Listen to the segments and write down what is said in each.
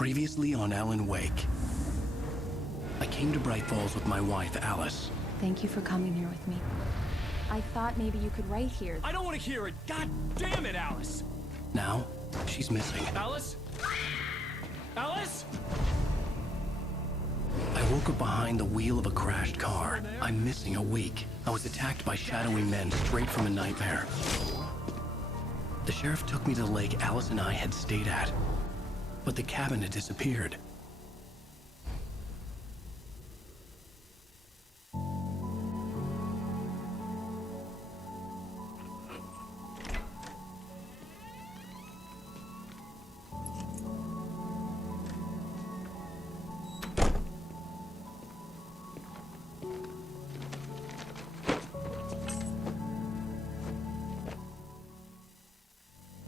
Previously on Alan Wake. I came to Bright Falls with my wife, Alice. Thank you for coming here with me. I thought maybe you could write here. I don't want to hear it! God damn it, Alice! Now, she's missing. Alice? Alice? I woke up behind the wheel of a crashed car. I'm missing a week. I was attacked by shadowy men straight from a nightmare. The sheriff took me to the lake Alice and I had stayed at, but the cabin had disappeared.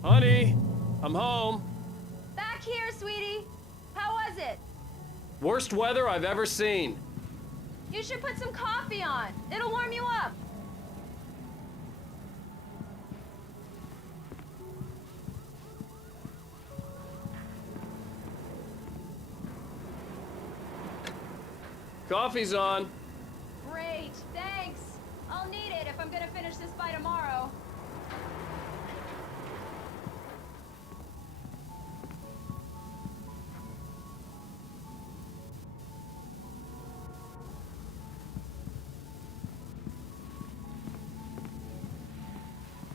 Honey, I'm home. Back here, sweetie. How was it? Worst weather I've ever seen. You should put some coffee on. It'll warm you up. Coffee's on. Great, thanks. I'll need it if I'm gonna finish this by tomorrow.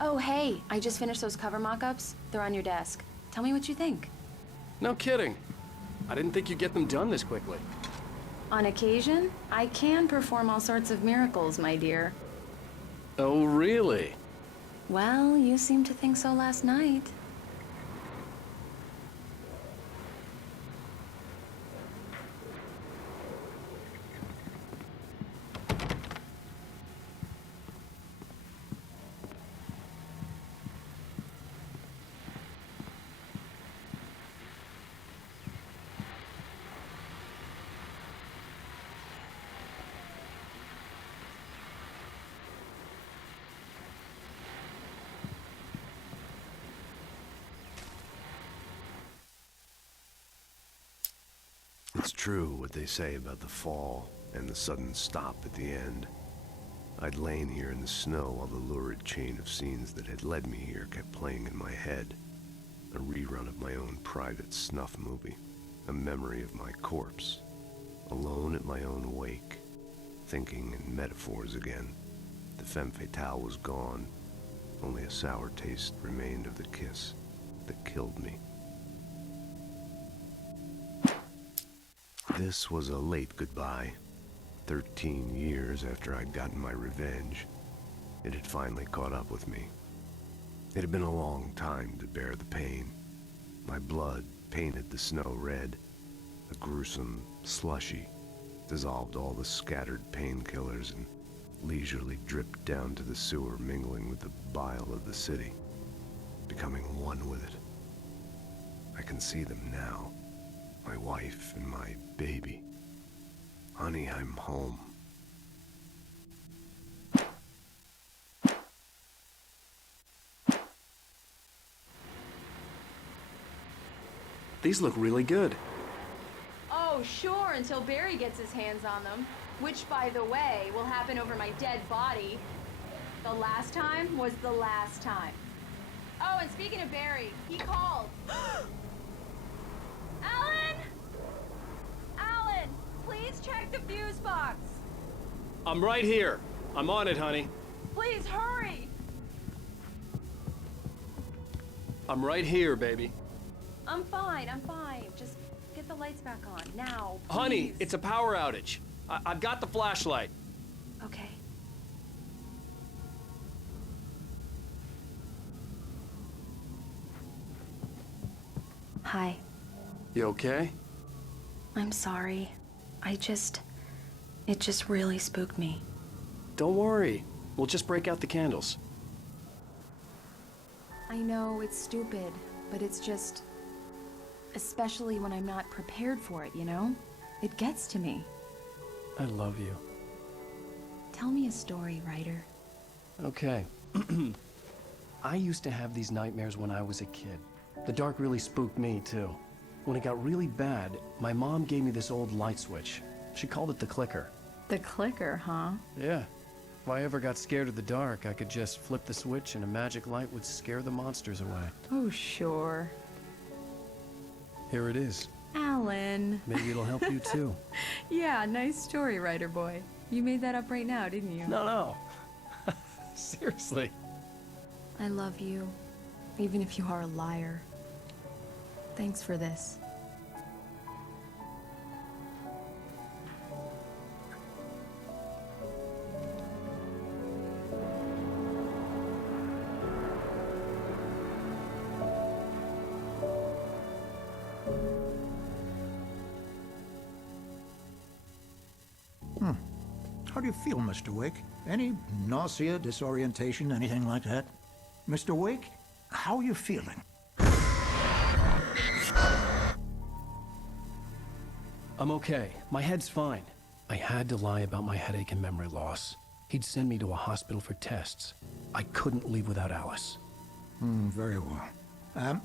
Oh, hey, I just finished those cover mock-ups. They're on your desk. Tell me what you think. No kidding. I didn't think you'd get them done this quickly. On occasion, I can perform all sorts of miracles, my dear. Oh, really? Well, you seemed to think so last night. It's true what they say about the fall and the sudden stop at the end. I'd lain here in the snow while the lurid chain of scenes that had led me here kept playing in my head. A rerun of my own private snuff movie. A memory of my corpse. Alone at my own wake. Thinking in metaphors again. The femme fatale was gone. Only a sour taste remained of the kiss that killed me. This was a late goodbye. 13 years after I'd gotten my revenge, it had finally caught up with me. It had been a long time to bear the pain. My blood painted the snow red. A gruesome slushy dissolved all the scattered painkillers and leisurely dripped down to the sewer, mingling with the bile of the city, becoming one with it. I can see them now. My wife and my baby. Honey, I'm home. These look really good. Oh, sure, until Barry gets his hands on them. Which, by the way, will happen over my dead body. The last time was the last time. Oh, and speaking of Barry, he called. Alan! Alan, please check the fuse box. I'm right here. I'm on it, honey. Please hurry. I'm right here, baby. I'm fine, I'm fine. Just get the lights back on, now, please. Honey, it's a power outage. I've got the flashlight. Okay. Hi. You okay? I'm sorry. It just really spooked me. Don't worry. We'll just break out the candles. I know it's stupid, but it's just... especially when I'm not prepared for it, you know? It gets to me. I love you. Tell me a story, writer. Okay. I used to have these nightmares when I was a kid. The dark really spooked me, too. when it got really bad, my mom gave me this old light switch. She called it the clicker. The clicker, huh? Yeah. If I ever got scared of the dark, I could just flip the switch and a magic light would scare the monsters away. Oh, sure. Here it is. Alan. Maybe it'll help you too. Yeah, nice story, writer boy. You made that up right now, didn't you? No. Seriously. I love you, even if you are a liar. Thanks for this. How do you feel, Mr. Wake? Any nausea, disorientation, anything like that? Mr. Wake, how are you feeling? I'm okay. My head's fine. I had to lie about my headache and memory loss. He'd send me to a hospital for tests. I couldn't leave without Alice. Very well.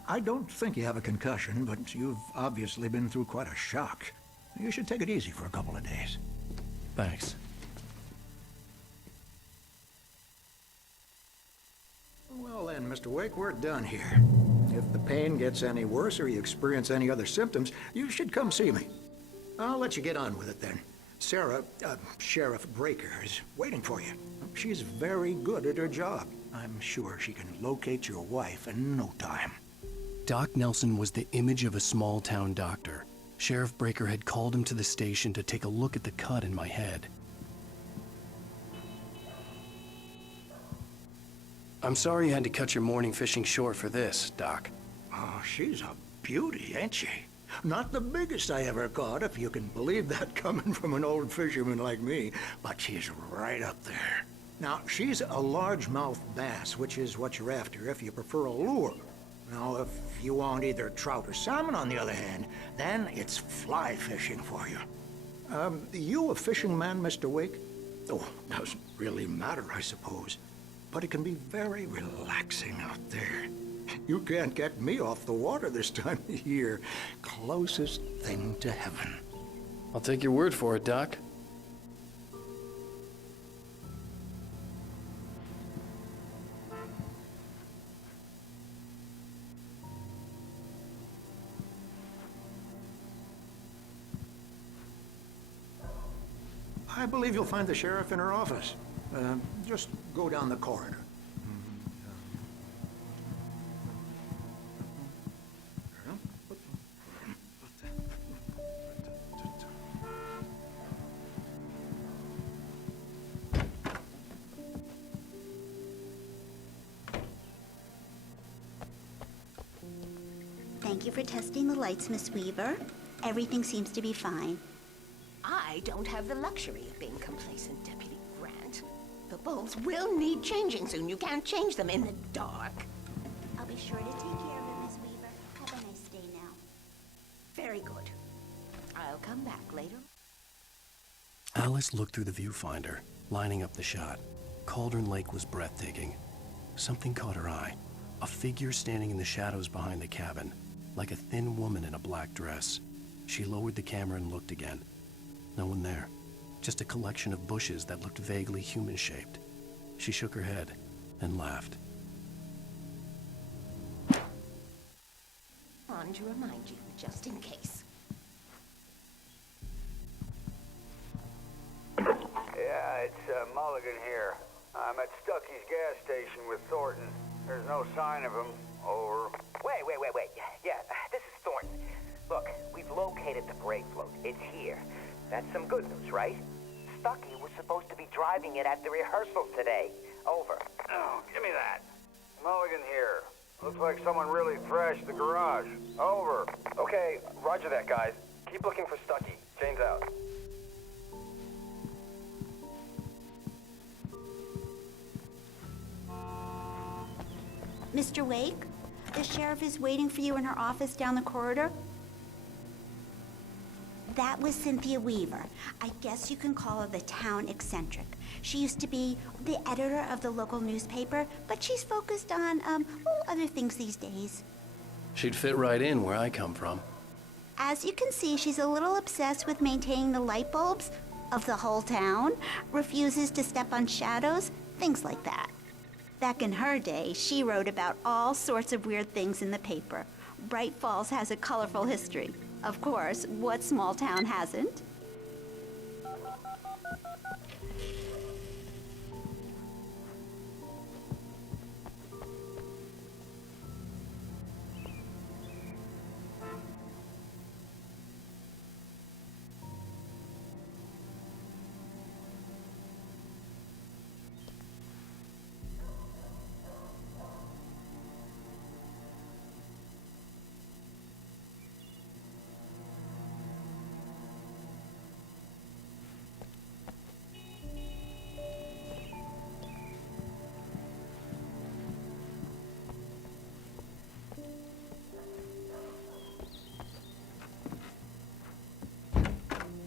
I don't think you have a concussion, but you've obviously been through quite a shock. You should take it easy for a couple of days. Thanks. Well then, Mr. Wake, we're done here. If the pain gets any worse or you experience any other symptoms, you should come see me. I'll let you get on with it then. Sarah, Sheriff Breaker, is waiting for you. She's very good at her job. I'm sure she can locate your wife in no time. Doc Nelson was the image of a small-town doctor. Sheriff Breaker had called him to the station to take a look at the cut in my head. I'm sorry you had to cut your morning fishing short for this, Doc. Oh, she's a beauty, ain't she? Not the biggest I ever caught, if you can believe that coming from an old fisherman like me, but she's right up there. Now, she's a largemouth bass, which is what you're after if you prefer a lure. Now, if you want either trout or salmon, on the other hand, then it's fly fishing for you. You a fishing man, Mr. Wake? Oh, doesn't really matter, I suppose. But it can be very relaxing out there. You can't get me off the water this time of year. Closest thing to heaven. I'll take your word for it, Doc. I believe you'll find the sheriff in her office. Just go down the corridor. Thank you for testing the lights, Miss Weaver. Everything seems to be fine. I don't have the luxury of being complacent, Deputy Grant. The bulbs will need changing soon. You can't change them in the dark. I'll be sure to take care of it, Miss Weaver. Have a nice day now. Very good. I'll come back later. Alice looked through the viewfinder, lining up the shot. Cauldron Lake was breathtaking. Something caught her eye. A figure standing in the shadows behind the cabin, like a thin woman in a black dress. She lowered the camera and looked again. No one there. Just a collection of bushes that looked vaguely human-shaped. She shook her head and laughed. On to remind you, just in case. Yeah, it's Mulligan here. I'm at Stucky's gas station with Thornton. There's no sign of him. Over. Wait. Yeah, this is Thornton. Look, we've located the brake float. It's here. That's some good news, right? Stucky was supposed to be driving it at the rehearsal today. Over. Oh, give me that. Mulligan here. Looks like someone really thrashed the garage. Over. Okay, roger that, guys. Keep looking for Stucky. Jane's out. Mr. Wake, the sheriff is waiting for you in her office down the corridor. That was Cynthia Weaver. I guess you can call her the town eccentric. She used to be the editor of the local newspaper, but she's focused on, other things these days. She'd fit right in where I come from. As you can see, she's a little obsessed with maintaining the light bulbs of the whole town, refuses to step on shadows, things like that. Back in her day, she wrote about all sorts of weird things in the paper. Bright Falls has a colorful history. Of course, what small town hasn't?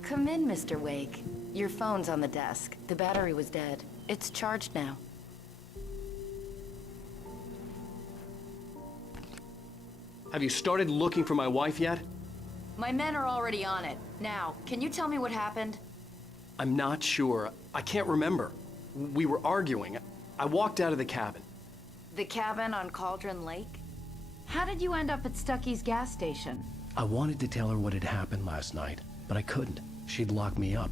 Come in, Mr. Wake. Your phone's on the desk. The battery was dead. It's charged now. Have you started looking for my wife yet? My men are already on it. Now, can you tell me what happened? I'm not sure. I can't remember. We were arguing. I walked out of the cabin. The cabin on Cauldron Lake? How did you end up at Stucky's gas station? I wanted to tell her what had happened last night, but I couldn't. She'd lock me up.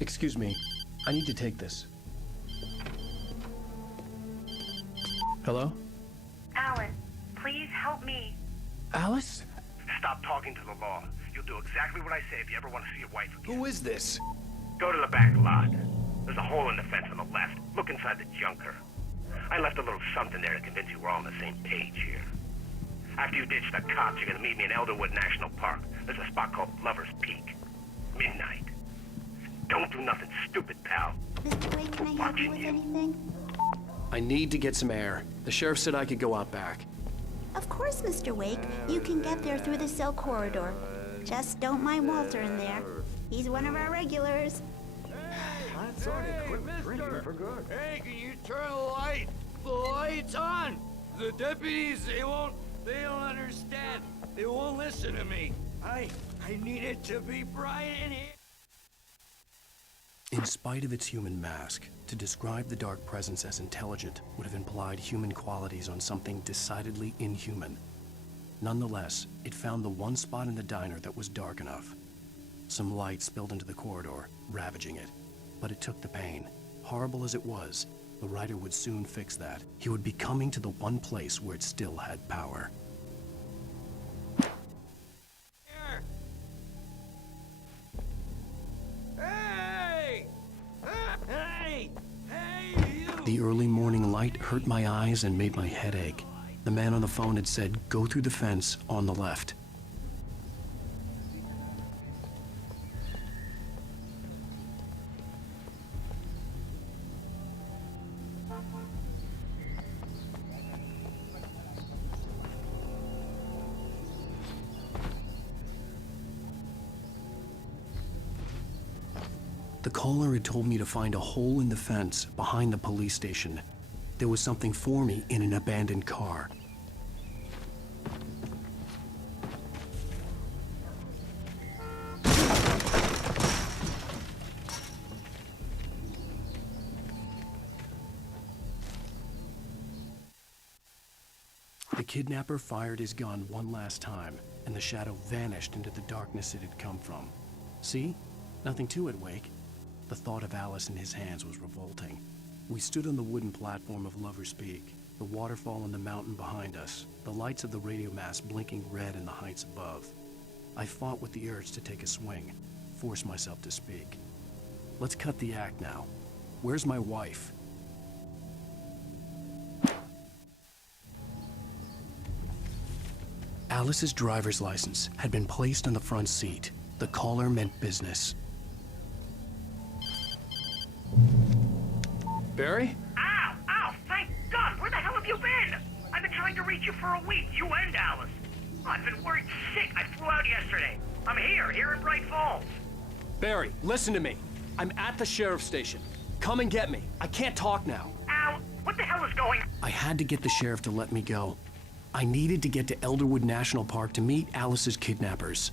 Excuse me. I need to take this. Hello? Alan, please help me. Alice? Stop talking to the law. You'll do exactly what I say if you ever want to see your wife again. Who is this? Go to the back lot. There's a hole in the fence on the left. Look inside the junker. I left a little something there to convince you we're all on the same page here. After you ditch the cops, you're gonna meet me in Elderwood National Park. There's a spot called Lover's Peak. Midnight. Don't do nothing stupid, pal. Mr. Wake, can I help you with anything? I need to get some air. The sheriff said I could go out back. Of course, Mr. Wake. You can get there through the cell corridor. Just don't mind Walter in there. He's one of our regulars. I thought he quit drinking for good. Hey, can you turn the light? The light's on! The deputies, they don't understand. They won't listen to me. I need it to be bright in here. In spite of its human mask, to describe the dark presence as intelligent would have implied human qualities on something decidedly inhuman. Nonetheless, it found the one spot in the diner that was dark enough. Some light spilled into the corridor, ravaging it. But it took the pain. Horrible as it was, the writer would soon fix that. He would be coming to the one place where it still had power. Hey! Hey! Hey, you! The early morning light hurt my eyes and made my head ache. The man on the phone had said, "Go through the fence on the left." The caller had told me to find a hole in the fence behind the police station. There was something for me in an abandoned car. The kidnapper fired his gun one last time, and the shadow vanished into the darkness it had come from. See? Nothing to it, Wake. The thought of Alice in his hands was revolting. We stood on the wooden platform of Lover's Peak, the waterfall and the mountain behind us, the lights of the radio mast blinking red in the heights above. I fought with the urge to take a swing, force myself to speak. Let's cut the act now. Where's my wife? Alice's driver's license had been placed on the front seat. The caller meant business. Barry? Ow! Ow! Thank God! Where the hell have you been? I've been trying to reach you for a week, you and Alice. Oh, I've been worried sick. I flew out yesterday. I'm here in Bright Falls. Barry, listen to me. I'm at the sheriff's station. Come and get me. I can't talk now. Ow! What the hell is going on? I had to get the sheriff to let me go. I needed to get to Elderwood National Park to meet Alice's kidnappers.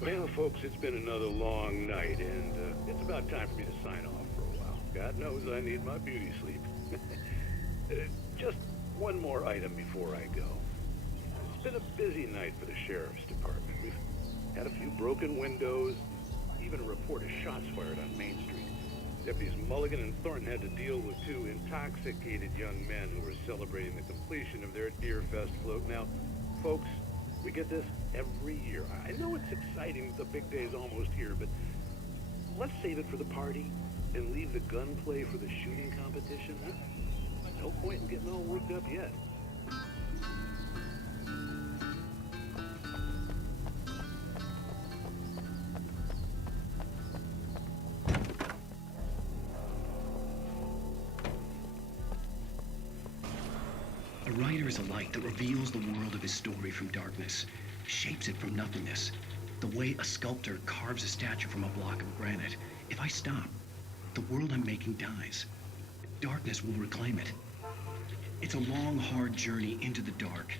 Well, folks, it's been another long night, and it's about time for me to sign off for a while. God knows I need my beauty sleep. Just one more item before I go. It's been a busy night for the Sheriff's Department. We've had a few broken windows, even a report of shots fired on Main Street. Deputies Mulligan and Thornton had to deal with two intoxicated young men who were celebrating the completion of their Deer Fest float. Now, folks, we get this every year. I know it's exciting, the big day's almost here, but let's save it for the party and leave the gunplay for the shooting competition, huh? No point in getting all worked up yet. A writer is a light that reveals the world of his story from darkness, shapes it from nothingness. The way a sculptor carves a statue from a block of granite. If I stop, the world I'm making dies. Darkness will reclaim it. It's a long, hard journey into the dark.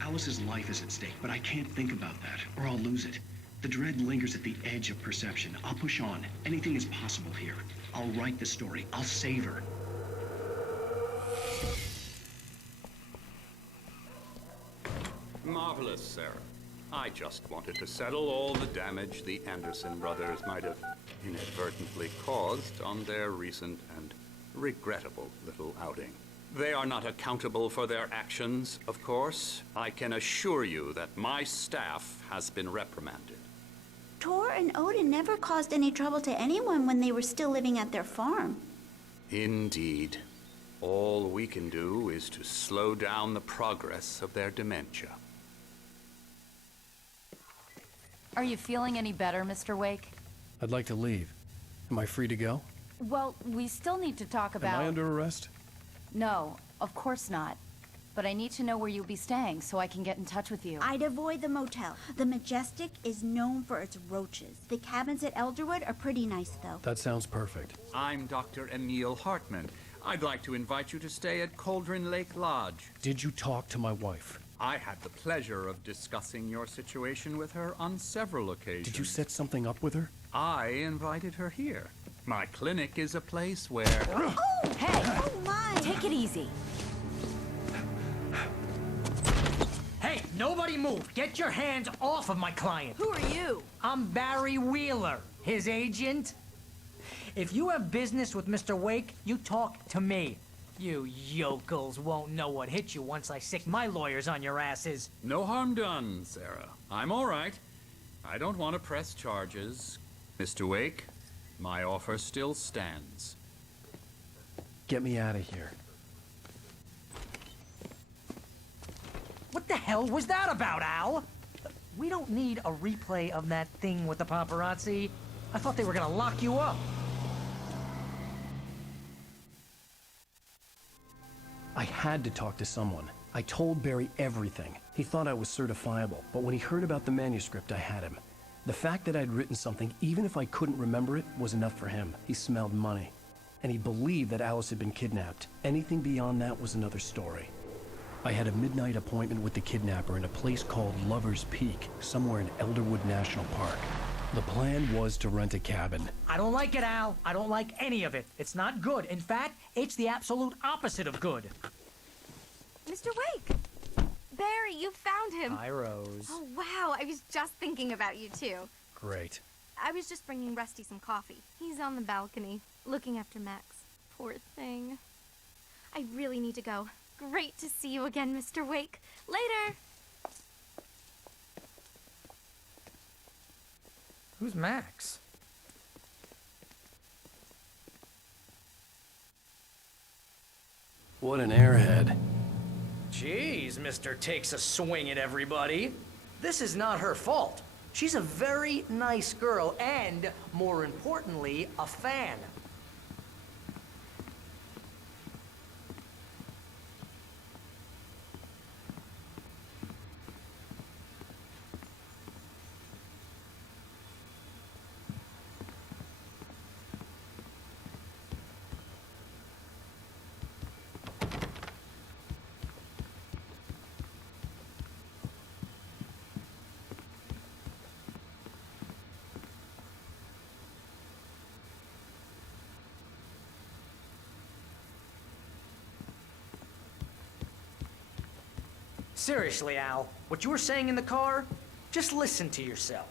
Alice's life is at stake, but I can't think about that, or I'll lose it. The dread lingers at the edge of perception. I'll push on. Anything is possible here. I'll write the story. I'll save her. Marvelous, Sarah. I just wanted to settle all the damage the Anderson brothers might have inadvertently caused on their recent and regrettable little outing. They are not accountable for their actions, of course. I can assure you that my staff has been reprimanded. Tor and Odin never caused any trouble to anyone when they were still living at their farm. Indeed. All we can do is to slow down the progress of their dementia. Are you feeling any better, Mr. Wake? I'd like to leave. Am I free to go? Well, we still need to talk about... Am I under arrest? No, of course not. But I need to know where you'll be staying so I can get in touch with you. I'd avoid the motel. The Majestic is known for its roaches. The cabins at Elderwood are pretty nice, though. That sounds perfect. I'm Dr. Emil Hartman. I'd like to invite you to stay at Cauldron Lake Lodge. Did you talk to my wife? I had the pleasure of discussing your situation with her on several occasions. Did you set something up with her? I invited her here. My clinic is a place where... Oh, hey! Oh, my! Take it easy. Hey, nobody move! Get your hands off of my client! Who are you? I'm Barry Wheeler, his agent. If you have business with Mr. Wake, you talk to me. You yokels won't know what hit you once I sick my lawyers on your asses. No harm done, Sarah. I'm all right. I don't want to press charges. Mr. Wake, my offer still stands. Get me out of here. What the hell was that about, Al? We don't need a replay of that thing with the paparazzi. I thought they were gonna lock you up. I had to talk to someone. I told Barry everything. He thought I was certifiable, but when he heard about the manuscript, I had him. The fact that I'd written something, even if I couldn't remember it, was enough for him. He smelled money. And he believed that Alice had been kidnapped. Anything beyond that was another story. I had a midnight appointment with the kidnapper in a place called Lover's Peak, somewhere in Elderwood National Park. The plan was to rent a cabin. I don't like it, Al. I don't like any of it. It's not good. In fact, it's the absolute opposite of good. Mr. Wake! Barry, you found him. Hi, Rose. Oh, wow. I was just thinking about you, too. Great. I was just bringing Rusty some coffee. He's on the balcony, looking after Max. Poor thing. I really need to go. Great to see you again, Mr. Wake. Later! Who's Max? What an airhead. Jeez, Mr. Takes a swing at everybody. This is not her fault. She's a very nice girl and, more importantly, a fan. Seriously, Al, what you were saying in the car, just listen to yourself.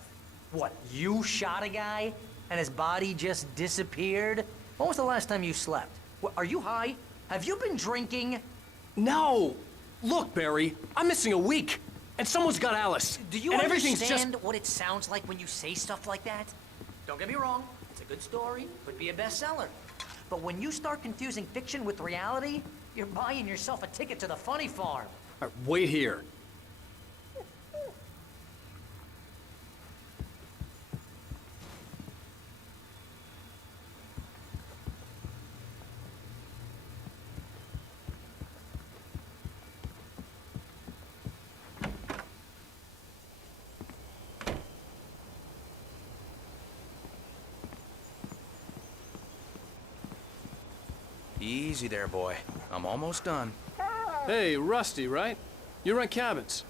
What, you shot a guy and his body just disappeared? When was the last time you slept? What, are you high? Have you been drinking? No! Look, Barry, I'm missing a week, and someone's got Alice. Do you and everything's understand what it sounds like when you say stuff like that? Don't get me wrong, it's a good story, could be a bestseller. But when you start confusing fiction with reality, you're buying yourself a ticket to the funny farm. All right, wait here. Easy there, boy. I'm almost done. Hey, Rusty, right? You rent cabins.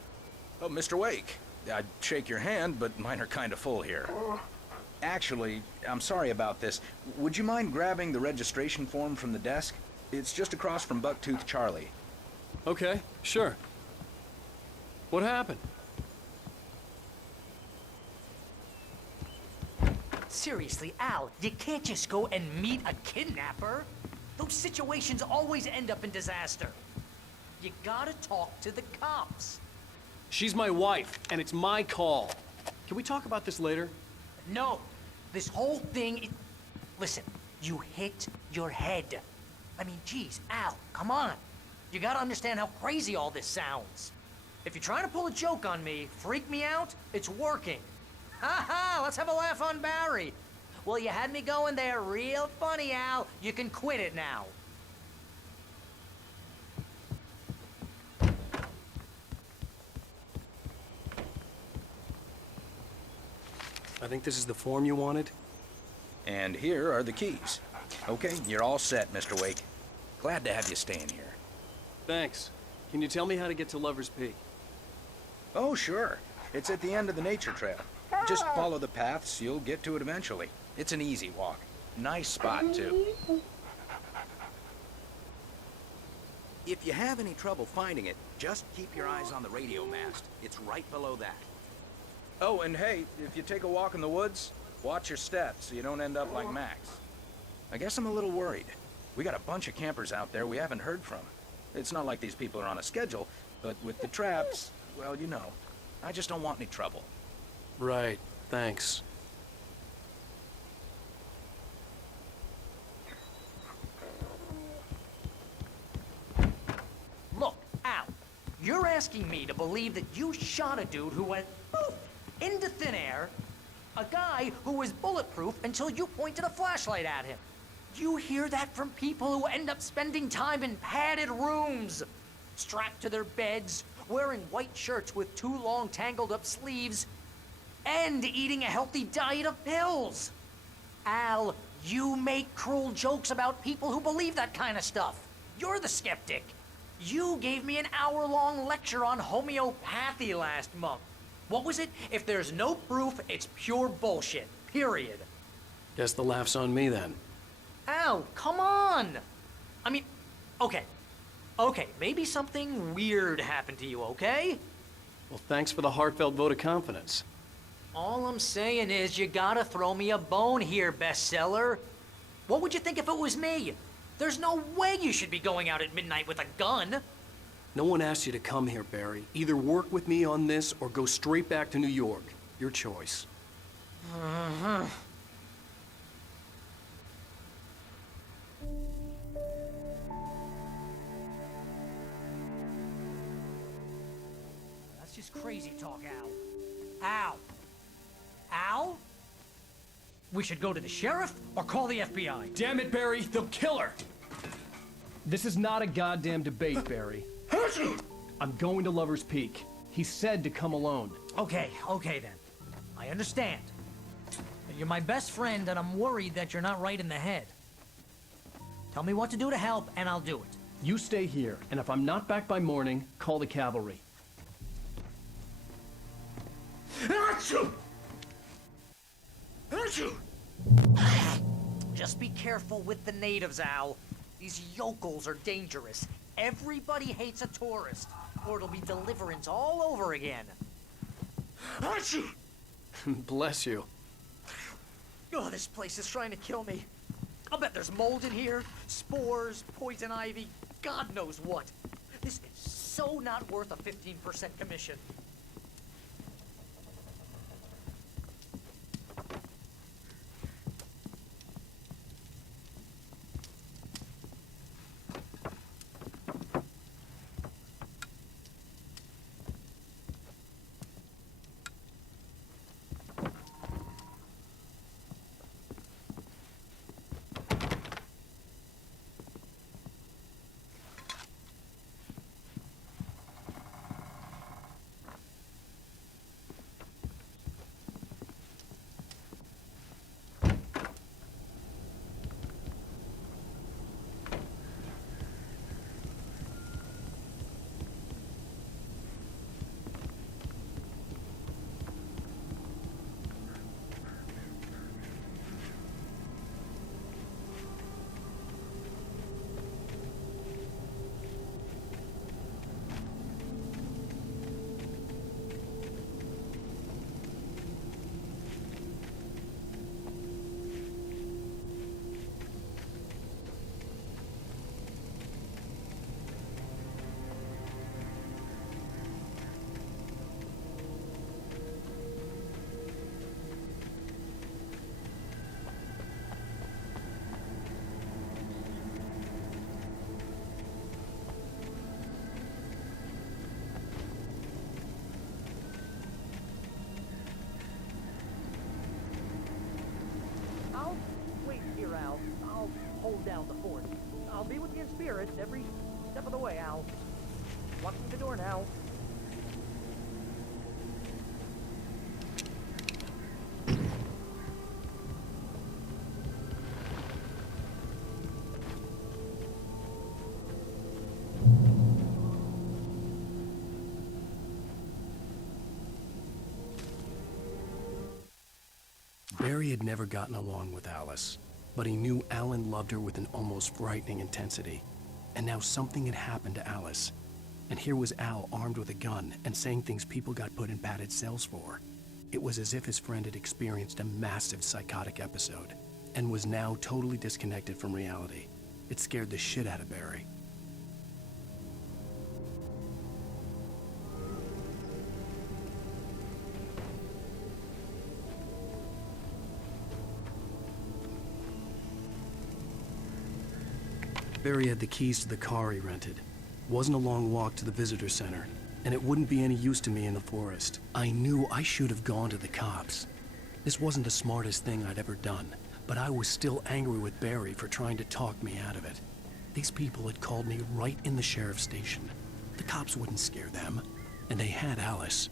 Oh, Mr. Wake. I'd shake your hand, but mine are kind of full here. Actually, I'm sorry about this. Would you mind grabbing the registration form from the desk? It's just across from Bucktooth Charlie. Okay, sure. What happened? Seriously, Al, you can't just go and meet a kidnapper. Those situations always end up in disaster. You gotta talk to the cops. She's my wife, and it's my call. Can we talk about this later? No, this whole thing is... Listen, you hit your head. I mean, geez, Al, come on. You gotta understand how crazy all this sounds. If you're trying to pull a joke on me, freak me out, it's working. Ha ha, let's have a laugh on Barry. Well, you had me going there real funny, Al. You can quit it now. I think this is the form you wanted. And here are the keys. Okay, you're all set, Mr. Wake. Glad to have you staying here. Thanks. Can you tell me how to get to Lover's Peak? Oh, sure. It's at the end of the nature trail. Just follow the paths, you'll get to it eventually. It's an easy walk. Nice spot, too. If you have any trouble finding it, just keep your eyes on the radio mast. It's right below that. Oh, and hey, if you take a walk in the woods, watch your steps so you don't end up like Max. I guess I'm a little worried. We got a bunch of campers out there we haven't heard from. It's not like these people are on a schedule, but with the traps, well, you know, I just don't want any trouble. Right, thanks. Look, Al, you're asking me to believe that you shot a dude who went poof into thin air, a guy who was bulletproof until you pointed a flashlight at him. You hear that from people who end up spending time in padded rooms, strapped to their beds, wearing white shirts with too long tangled up sleeves, and eating a healthy diet of pills. Al, you make cruel jokes about people who believe that kind of stuff. You're the skeptic. You gave me an hour-long lecture on homeopathy last month. What was it? If there's no proof, it's pure bullshit. Period. Guess the laugh's on me then. Al, come on! I mean, okay. Okay, maybe something weird happened to you, okay? Well, thanks for the heartfelt vote of confidence. All I'm saying is you gotta throw me a bone here, bestseller. What would you think if it was me? There's no way you should be going out at midnight with a gun. No one asked you to come here, Barry. Either work with me on this or go straight back to New York. Your choice. Uh-huh. That's just crazy talk, Al. Al! Al? We should go to the sheriff or call the FBI. Damn it, Barry, they'll kill her! This is not a goddamn debate, Barry. I'm going to Lover's Peak. He said to come alone. Okay then. I understand. But you're my best friend, and I'm worried that you're not right in the head. Tell me what to do to help, and I'll do it. You stay here, and if I'm not back by morning, call the cavalry. Just be careful with the natives, Al. These yokels are dangerous. Everybody hates a tourist, or it'll be deliverance all over again. Bless you. Oh, this place is trying to kill me. I'll bet there's mold in here, spores, poison ivy, God knows what. This is so not worth a 15% commission. I'll hold down the fort. I'll be with you in spirit every step of the way, Al. Walking the door now. Barry had never gotten along with Alice, but he knew Alan loved her with an almost frightening intensity. And now something had happened to Alice. And here was Al armed with a gun and saying things people got put in padded cells for. It was as if his friend had experienced a massive psychotic episode and was now totally disconnected from reality. It scared the shit out of Barry. Barry had the keys to the car he rented. Wasn't a long walk to the visitor center, and it wouldn't be any use to me in the forest. I knew I should have gone to the cops. This wasn't the smartest thing I'd ever done, but I was still angry with Barry for trying to talk me out of it. These people had called me right in the sheriff's station. The cops wouldn't scare them, and they had Alice.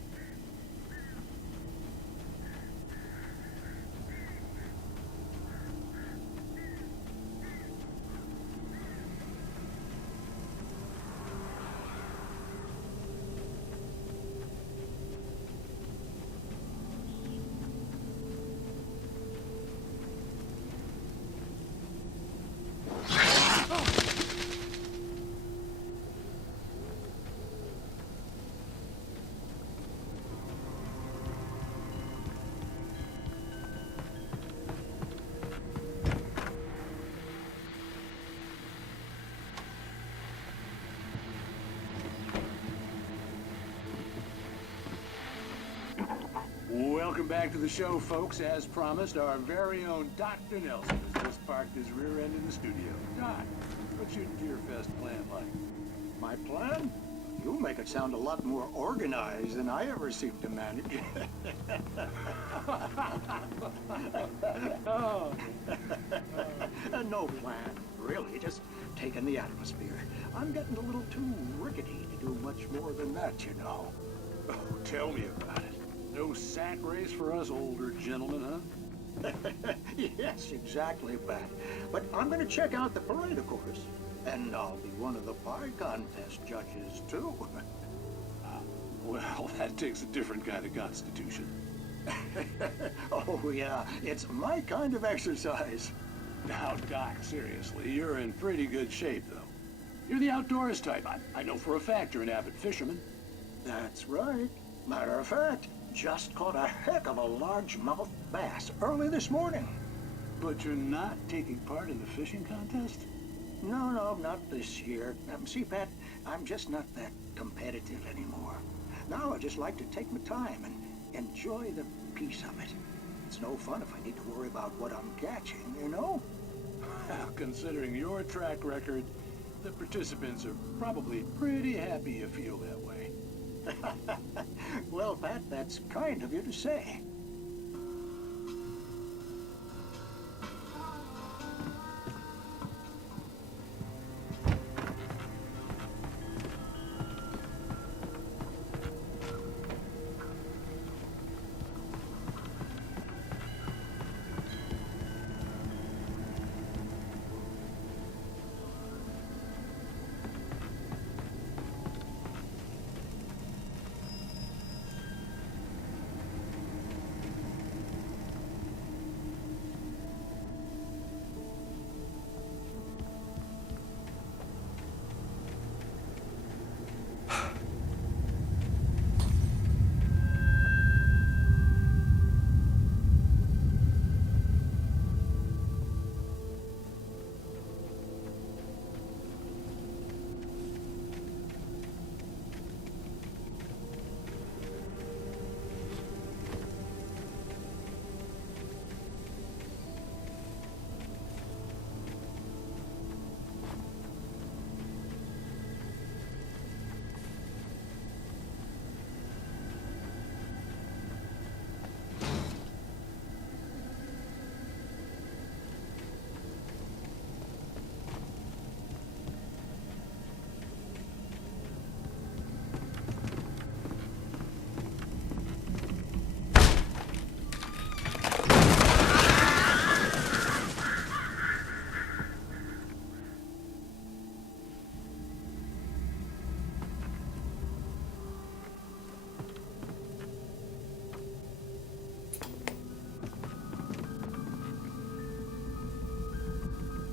Welcome back to the show, folks. As promised, our very own Dr. Nelson has just parked his rear end in the studio. Doc, what's your Deerfest plan like? My plan? You make it sound a lot more organized than I ever seem to manage. No plan, really. Just taking the atmosphere. I'm getting a little too rickety to do much more than that, you know. Oh, tell me about it. No sack race for us older gentlemen, huh? Yes, exactly, Pat. But I'm going to check out the parade, of course. And I'll be one of the pie contest judges, too. Well, that takes a different kind of constitution. Oh, yeah. It's my kind of exercise. Now, Doc, seriously, you're in pretty good shape, though. You're the outdoors type. I know for a fact you're an avid fisherman. That's right. Matter of fact, just caught a heck of a largemouth bass early this morning. But you're not taking part in the fishing contest? No, not this year. See, Pat, I'm just not that competitive anymore. Now I just like to take my time and enjoy the peace of it. It's no fun if I need to worry about what I'm catching, you know? Well, considering your track record, the participants are probably pretty happy you feel that way. Well, Pat, that's kind of you to say.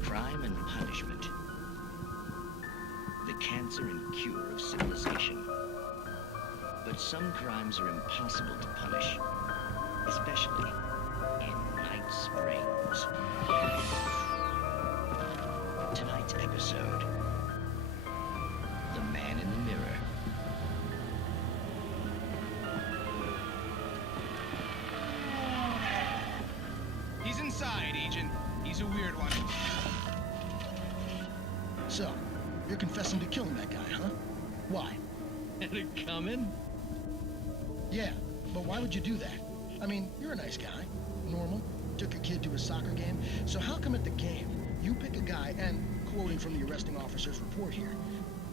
Crime and punishment. The cancer and cure of civilization. But some crimes are impossible to punish, especially in Night Springs. Tonight's episode, The Man in the Mirror. He's inside, Agent. He's a weird one. So, you're confessing to killing that guy, huh? Why? Had it coming? Yeah, but why would you do that? I mean, you're a nice guy. Normal. Took your kid to a soccer game. So how come at the game, you pick a guy and, quoting from the arresting officer's report here,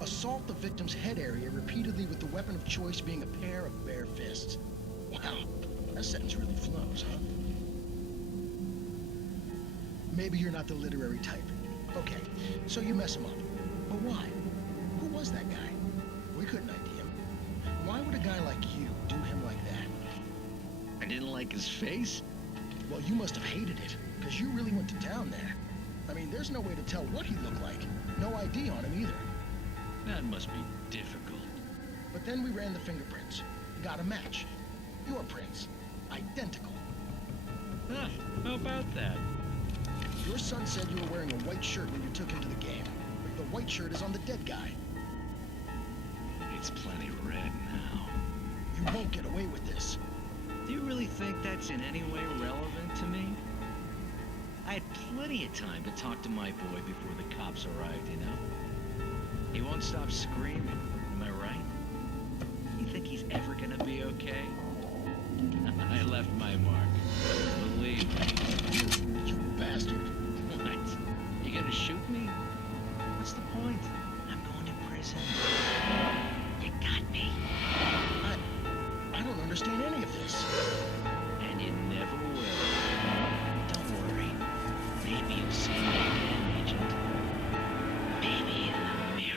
assault the victim's head area repeatedly with the weapon of choice being a pair of bare fists? Wow, that sentence really flows, huh? Maybe you're not the literary type. Okay, so you mess him up. But why? Who was that guy? We couldn't ID him. Why would a guy like you do him like that? I didn't like his face? Well, you must have hated it, because you really went to town there. I mean, there's no way to tell what he looked like. No ID on him either. That must be difficult. But then we ran the fingerprints. Got a match. Your prints. Identical. Huh, how about that? Your son said you were wearing a white shirt when you took him to the game. But the white shirt is on the dead guy. It's plenty red now. You won't get away with this. Do you really think that's in any way relevant to me? I had plenty of time to talk to my boy before the cops arrived, you know? He won't stop screaming, am I right? think he's ever gonna be okay? I left my mark. Believe me. You bastard. What? You gonna shoot me? What's the point? I'm going to prison. You got me. I don't understand any of this. And you never will. Don't worry. Maybe you'll see me again, Agent. Maybe in the mirror.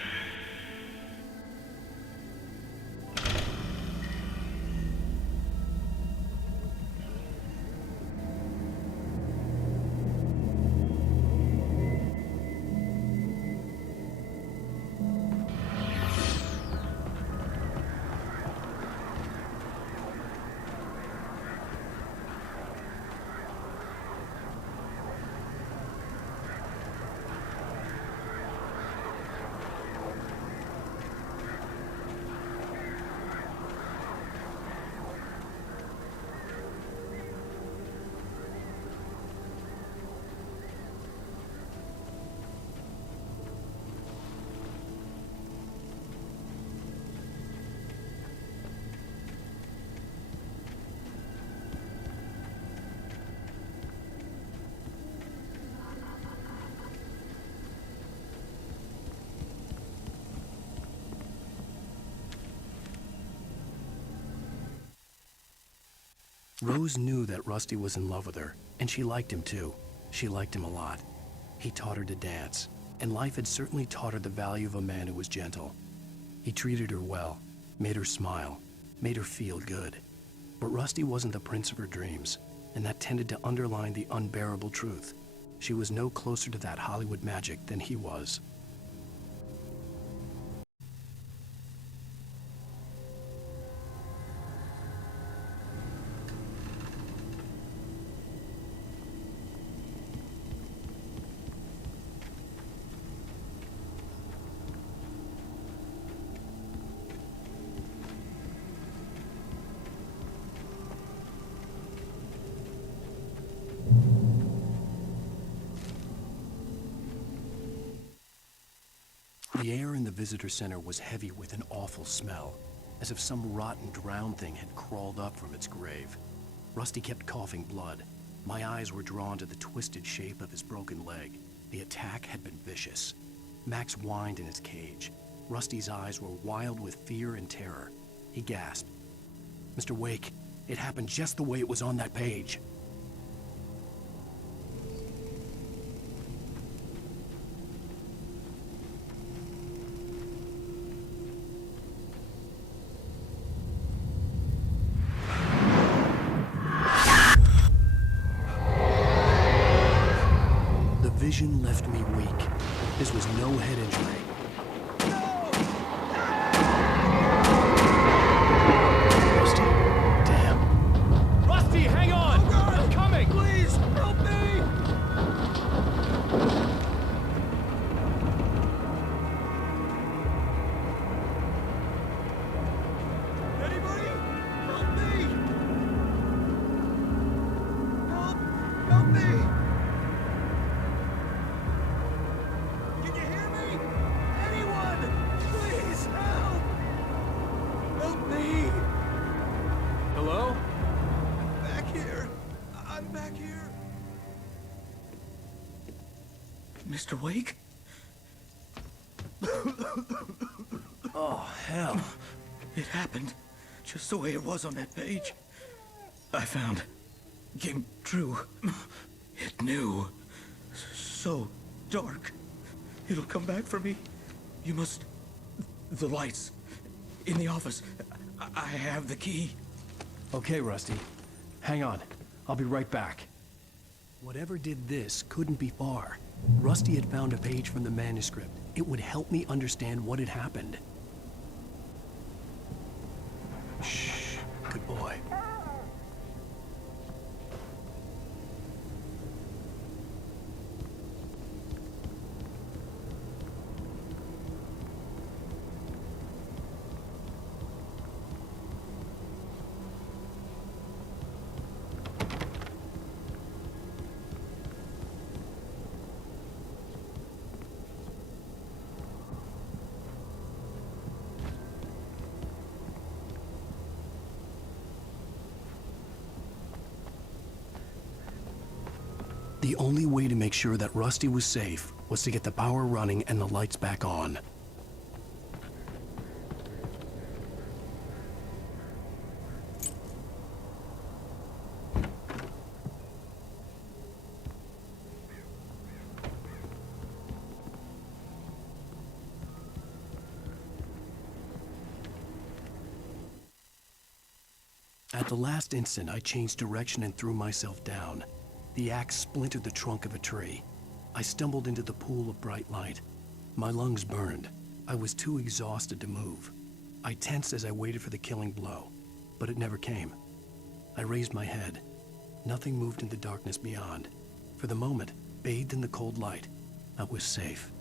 Rose knew that Rusty was in love with her, and she liked him too. She liked him a lot. He taught her to dance, and life had certainly taught her the value of a man who was gentle. He treated her well, made her smile, made her feel good. But Rusty wasn't the prince of her dreams, and that tended to underline the unbearable truth. She was no closer to that Hollywood magic than he was. The air in the visitor center was heavy with an awful smell, as if some rotten drowned thing had crawled up from its grave. Rusty kept coughing blood. My eyes were drawn to the twisted shape of his broken leg. The attack had been vicious. Max whined in his cage. Rusty's eyes were wild with fear and terror. He gasped. "Mr. Wake, it happened just the way it was on that page." The vision left me weak. This was no head injury. Rusty? Damn. Rusty, hang on! Oh God! I'm coming! Please, help me! Anybody? Help me! Help me! Can you hear me? Anyone? Please help! Help me! Hello? Back here. I'm back here. Mr. Wake? Oh, hell. It happened just the way it was on that page. I found. Came true. It knew. So dark. It'll come back for me. You must... The lights. In the office. I have the key. Okay, Rusty. Hang on. I'll be right back. Whatever did this couldn't be far. Rusty had found a page from the manuscript. It would help me understand what had happened. Shh. Good boy. The only way to make sure that Rusty was safe was to get the power running and the lights back on. At the last instant, I changed direction and threw myself down. The axe splintered the trunk of a tree. I stumbled into the pool of bright light. My lungs burned. I was too exhausted to move. I tensed as I waited for the killing blow, but it never came. I raised my head. Nothing moved in the darkness beyond. For the moment, bathed in the cold light, I was safe.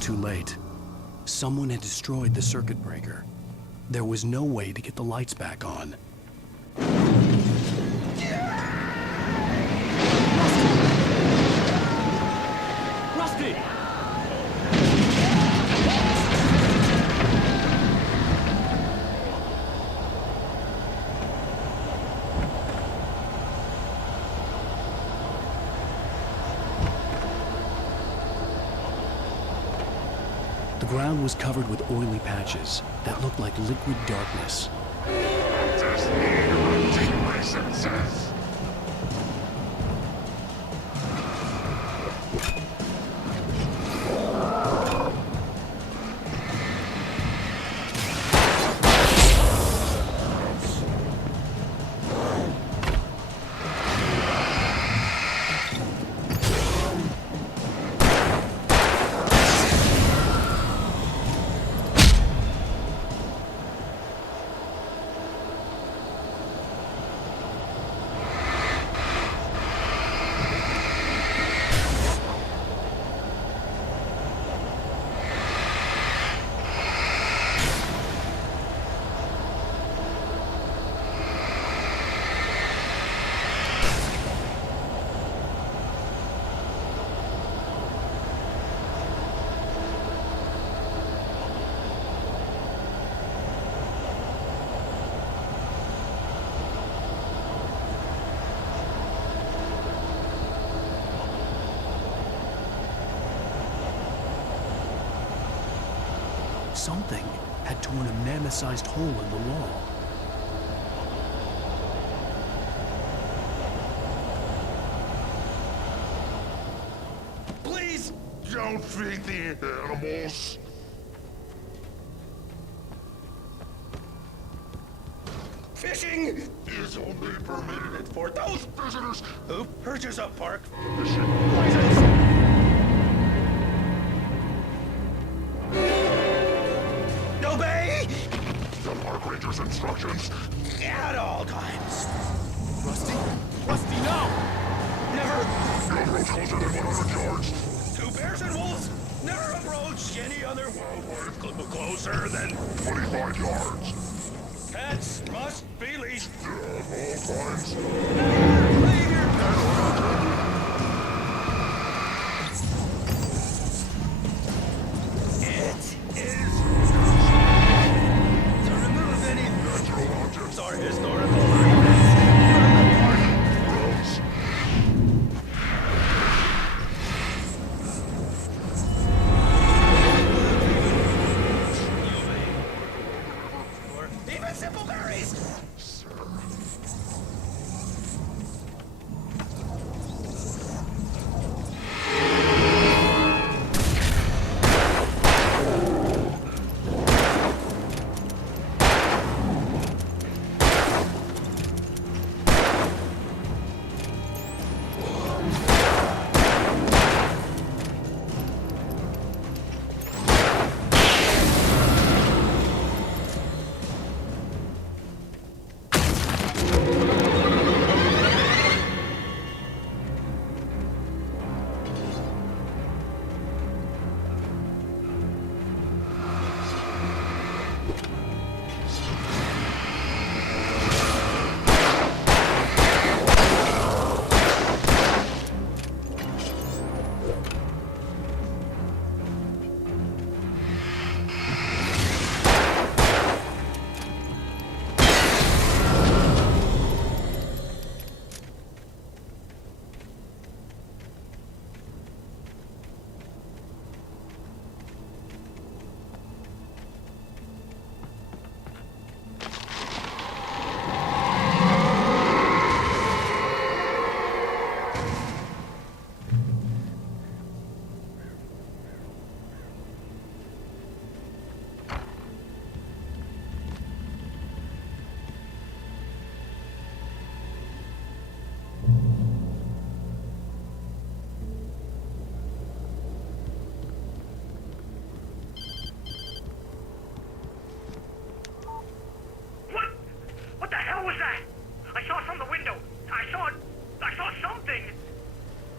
Too late. Someone had destroyed the circuit breaker. There was no way to get the lights back on. Rusty! The ground was covered with oily patches that looked like liquid darkness. Just need routine licenses. Something had torn a mammoth-sized hole in the wall. Please don't feed the animals. Fishing is only permitted for those visitors who purchase a park fishing license. Obey the park ranger's instructions at all times. Rusty? Rusty, no! Never. No approach closer than 100 yards. Two bears and wolves never approach any other wildlife closer than 25 yards. Cats must be leashed. Of all kinds. Never leave your pets. It is to remove any natural objects or historical monuments from the park grounds. Or even simple berries.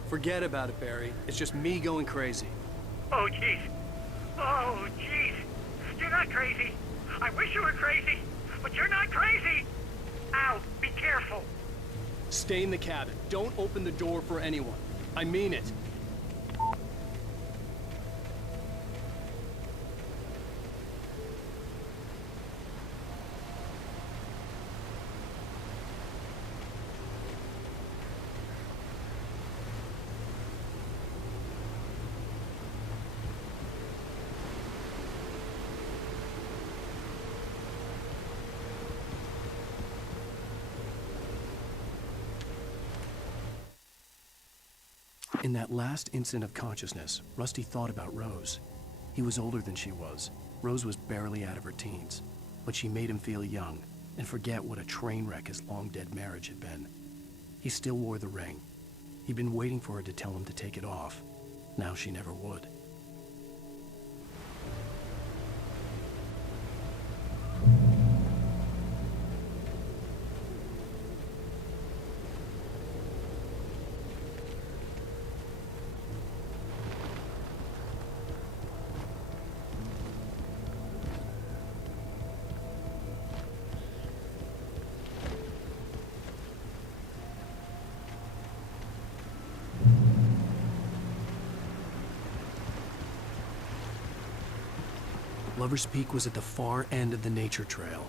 Forget about it, Barry. It's just me going crazy. Oh, jeez. Oh, jeez. You're not crazy. I wish you were crazy, but you're not crazy. Ow, be careful. Stay in the cabin. Don't open the door for anyone. I mean it. In that last instant of consciousness, Rusty thought about Rose. He was older than she was. Rose was barely out of her teens, but she made him feel young and forget what a train wreck his long-dead marriage had been. He still wore the ring. He'd been waiting for her to tell him to take it off. Now she never would. Lover's Peak was at the far end of the nature trail.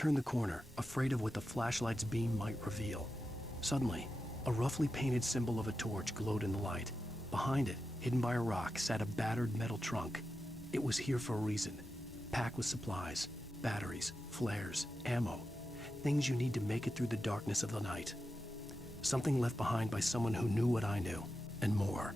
turned the corner, afraid of what the flashlight's beam might reveal. Suddenly, a roughly painted symbol of a torch glowed in the light. Behind it, hidden by a rock, sat a battered metal trunk. It was here for a reason, packed with supplies, batteries, flares, ammo, things you need to make it through the darkness of the night. Something left behind by someone who knew what I knew, and more.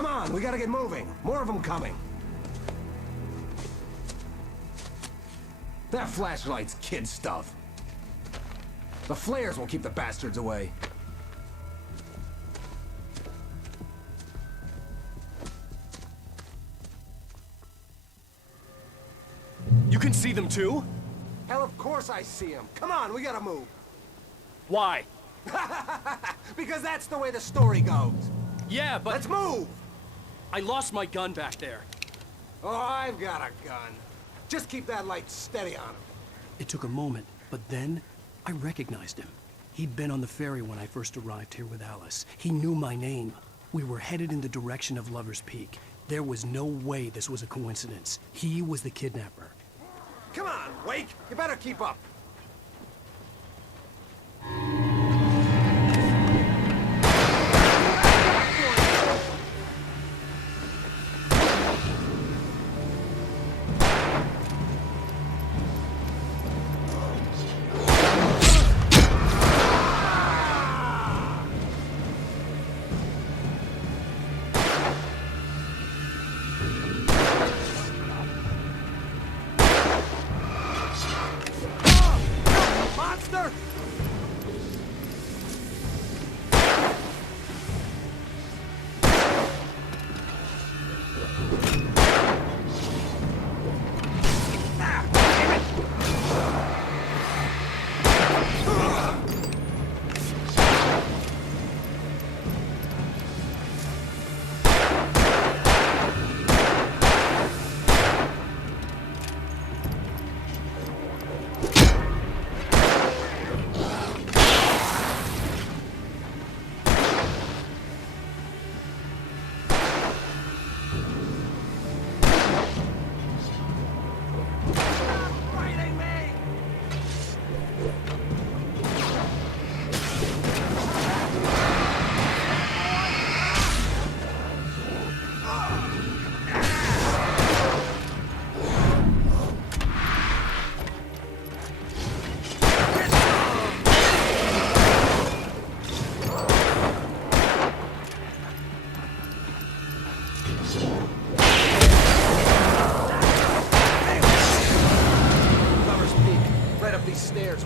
Come on, we gotta get moving. More of them coming. That flashlight's kid stuff. The flares will keep the bastards away. You can see them too? Hell, of course I see them. Come on, we gotta move. Why? Because that's the way the story goes. Yeah, but... Let's move! I lost my gun back there. Oh, I've got a gun. Just keep that light steady on him. It took a moment, but then I recognized him. He'd been on the ferry when I first arrived here with Alice. He knew my name. We were headed in the direction of Lover's Peak. There was no way this was a coincidence. He was the kidnapper. Come on, Wake! You better keep up.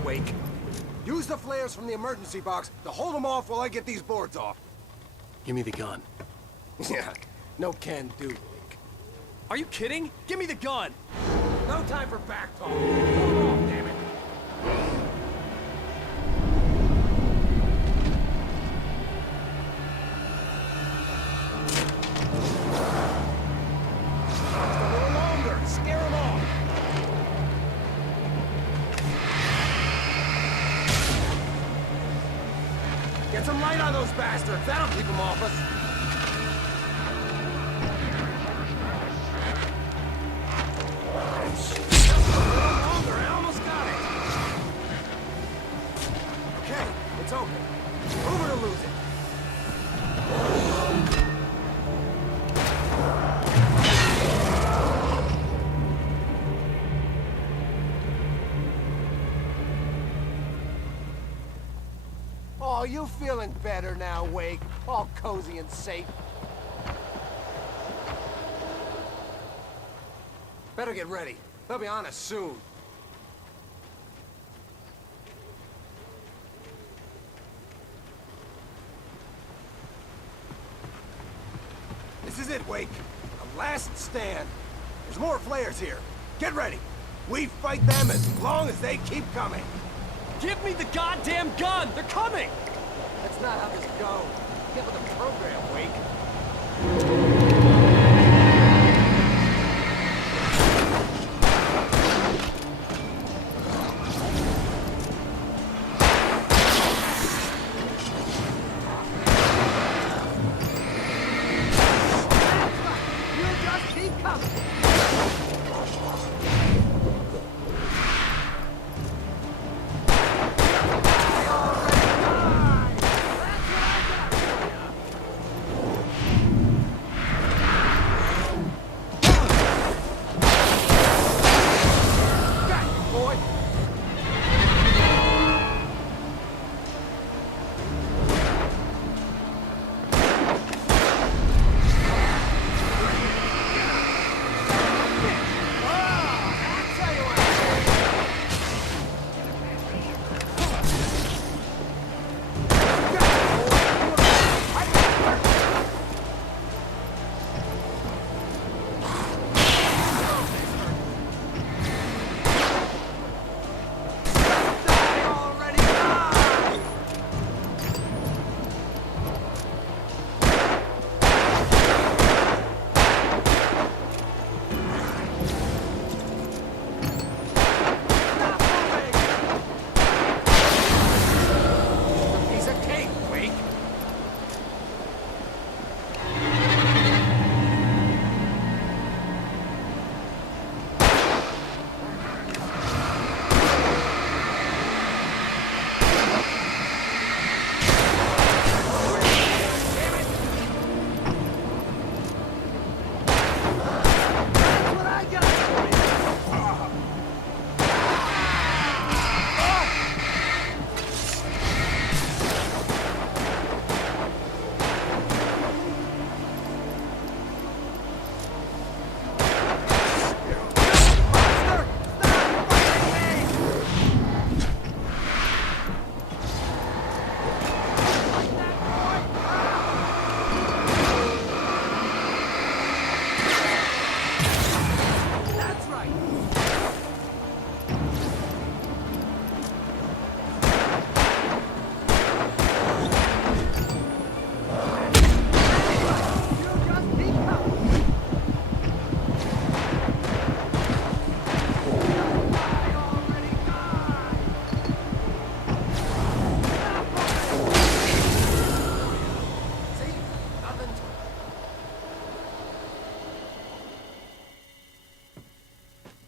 Wake. Use the flares from the emergency box to hold them off while I get these boards off. Give me the gun. Yeah, no can do, Wake. Are you kidding? Give me the gun! No time for back talk. Hold them off, damn it. Just a little longer. Scare them off. Get some light on those bastards. That'll keep them off us. Just a little longer. I almost got it. Okay, it's open. Move it or lose it. Oh, you feeling better now, Wake? All cozy and safe. Better get ready. They'll be on us soon. This is it, Wake. A last stand. There's more flares here. Get ready. We fight them as long as they keep coming. Give me the goddamn gun! They're coming! That's not how this goes. Get with the program, Wake. You just keep coming.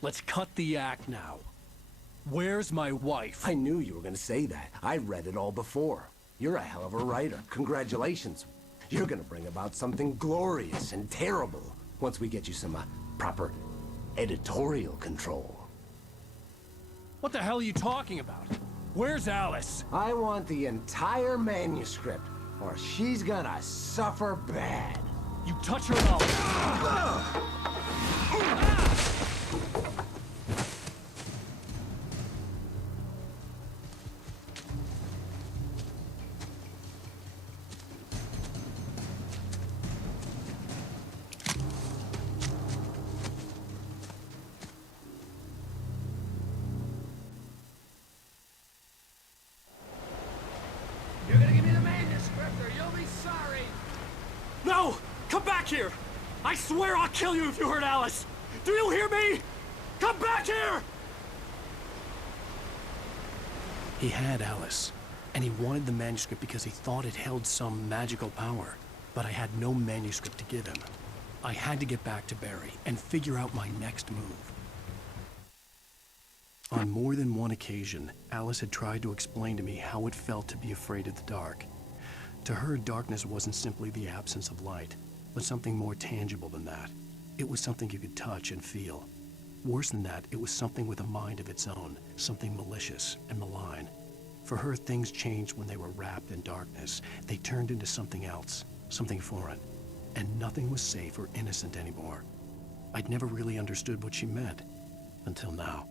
let's cut the act now. Where's my wife? I knew you were gonna say that. I read it all before. You're a hell of a writer. Congratulations. You're gonna bring about something glorious and terrible once we get you some proper editorial control. What the hell are you talking about? Where's Alice? I want the entire manuscript, or she's gonna suffer bad. You touch her and I'll... You're gonna give me the manuscript or you'll be sorry. No! Come back here! I swear I'll kill you if you hurt Alice! Do you hear me? Come back here! He had Alice, and he wanted the manuscript because he thought it held some magical power. But I had no manuscript to give him. I had to get back to Barry and figure out my next move. On more than one occasion, Alice had tried to explain to me how it felt to be afraid of the dark. To her, darkness wasn't simply the absence of light, but something more tangible than that. It was something you could touch and feel. Worse than that, it was something with a mind of its own, something malicious and malign. For her, things changed when they were wrapped in darkness. They turned into something else, something foreign, and nothing was safe or innocent anymore. I'd never really understood what she meant, until now.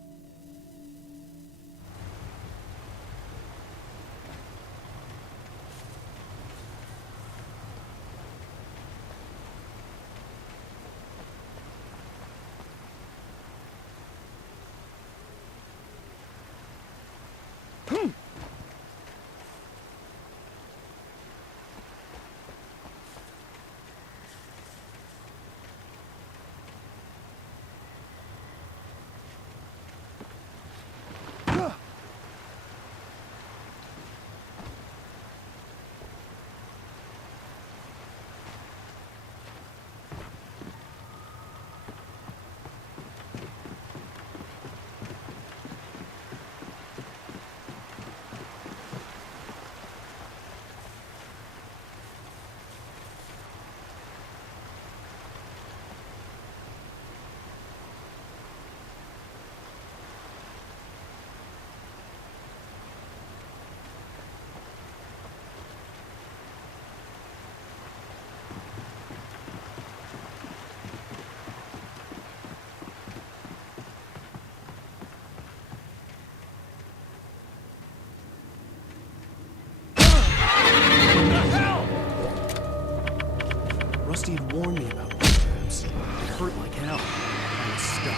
Rusty had warned me about those traps. It hurt like hell. I was stuck.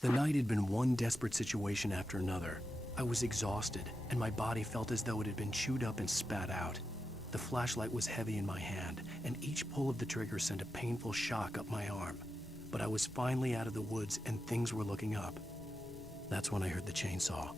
The night had been one desperate situation after another. I was exhausted, and my body felt as though it had been chewed up and spat out. The flashlight was heavy in my hand, and each pull of the trigger sent a painful shock up my arm. But I was finally out of the woods, and things were looking up. That's when I heard the chainsaw.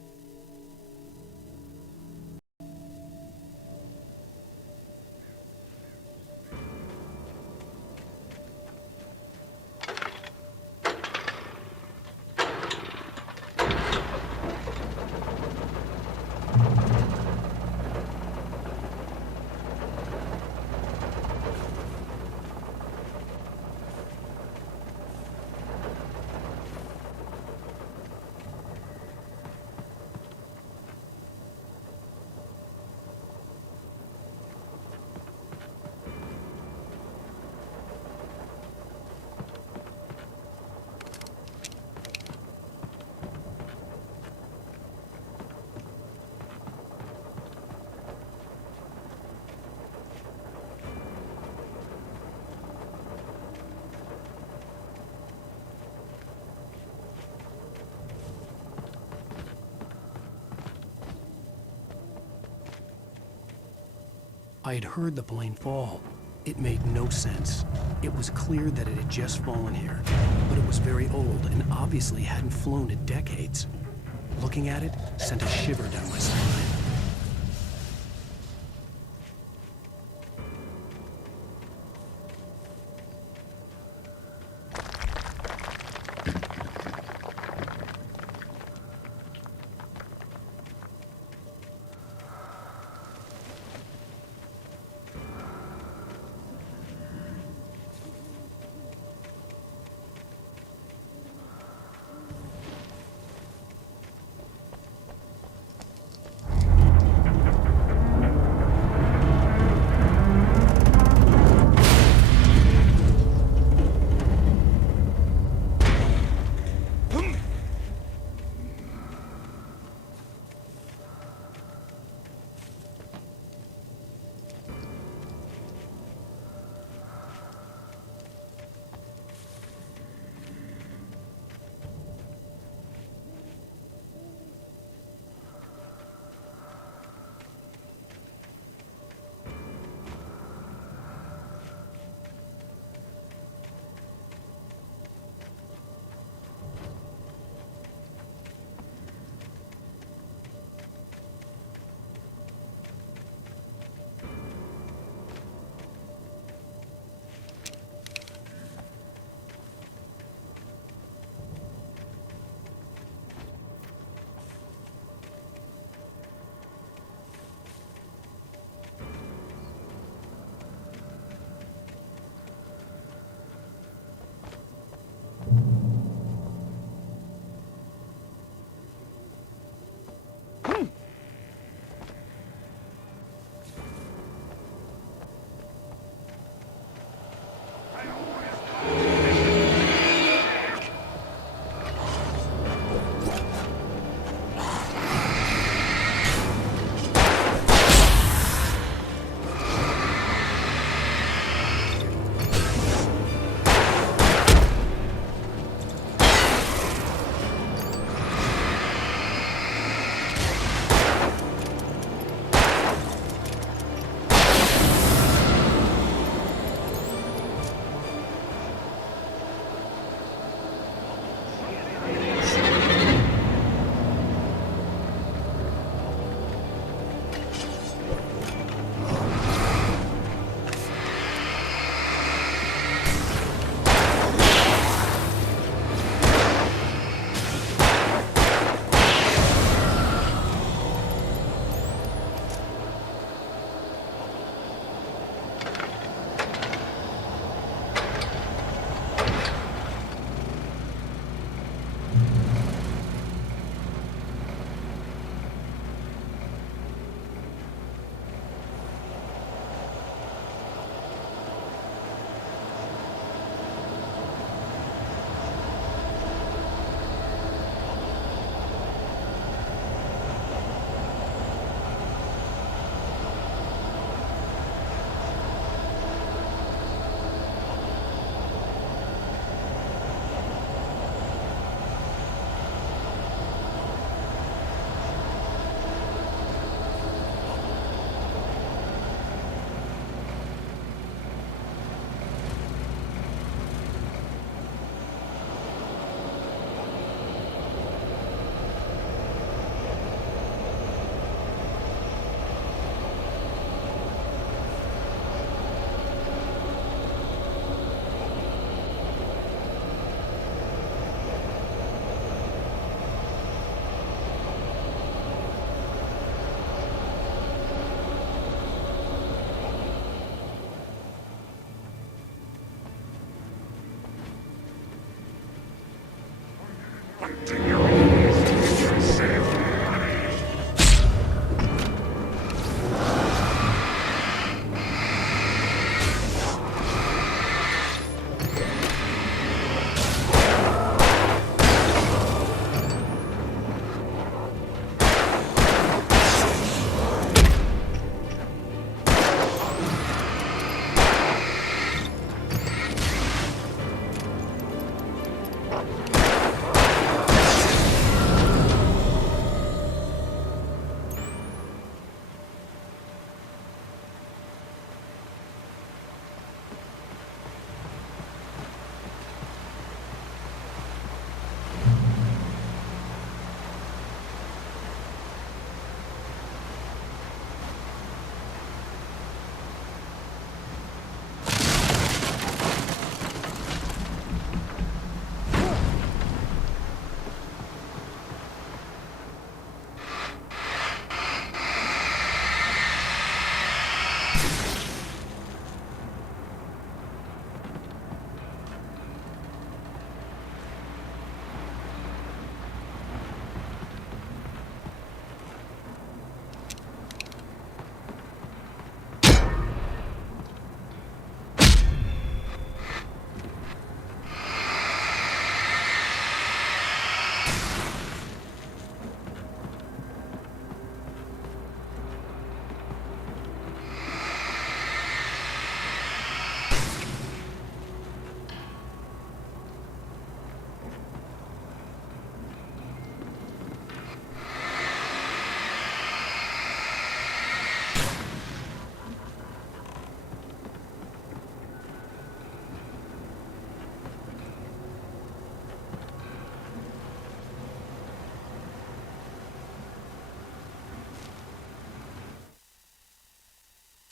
I had heard the plane fall. It made no sense. It was clear that it had just fallen here, but it was very old and obviously hadn't flown in decades. Looking at it sent a shiver down my spine.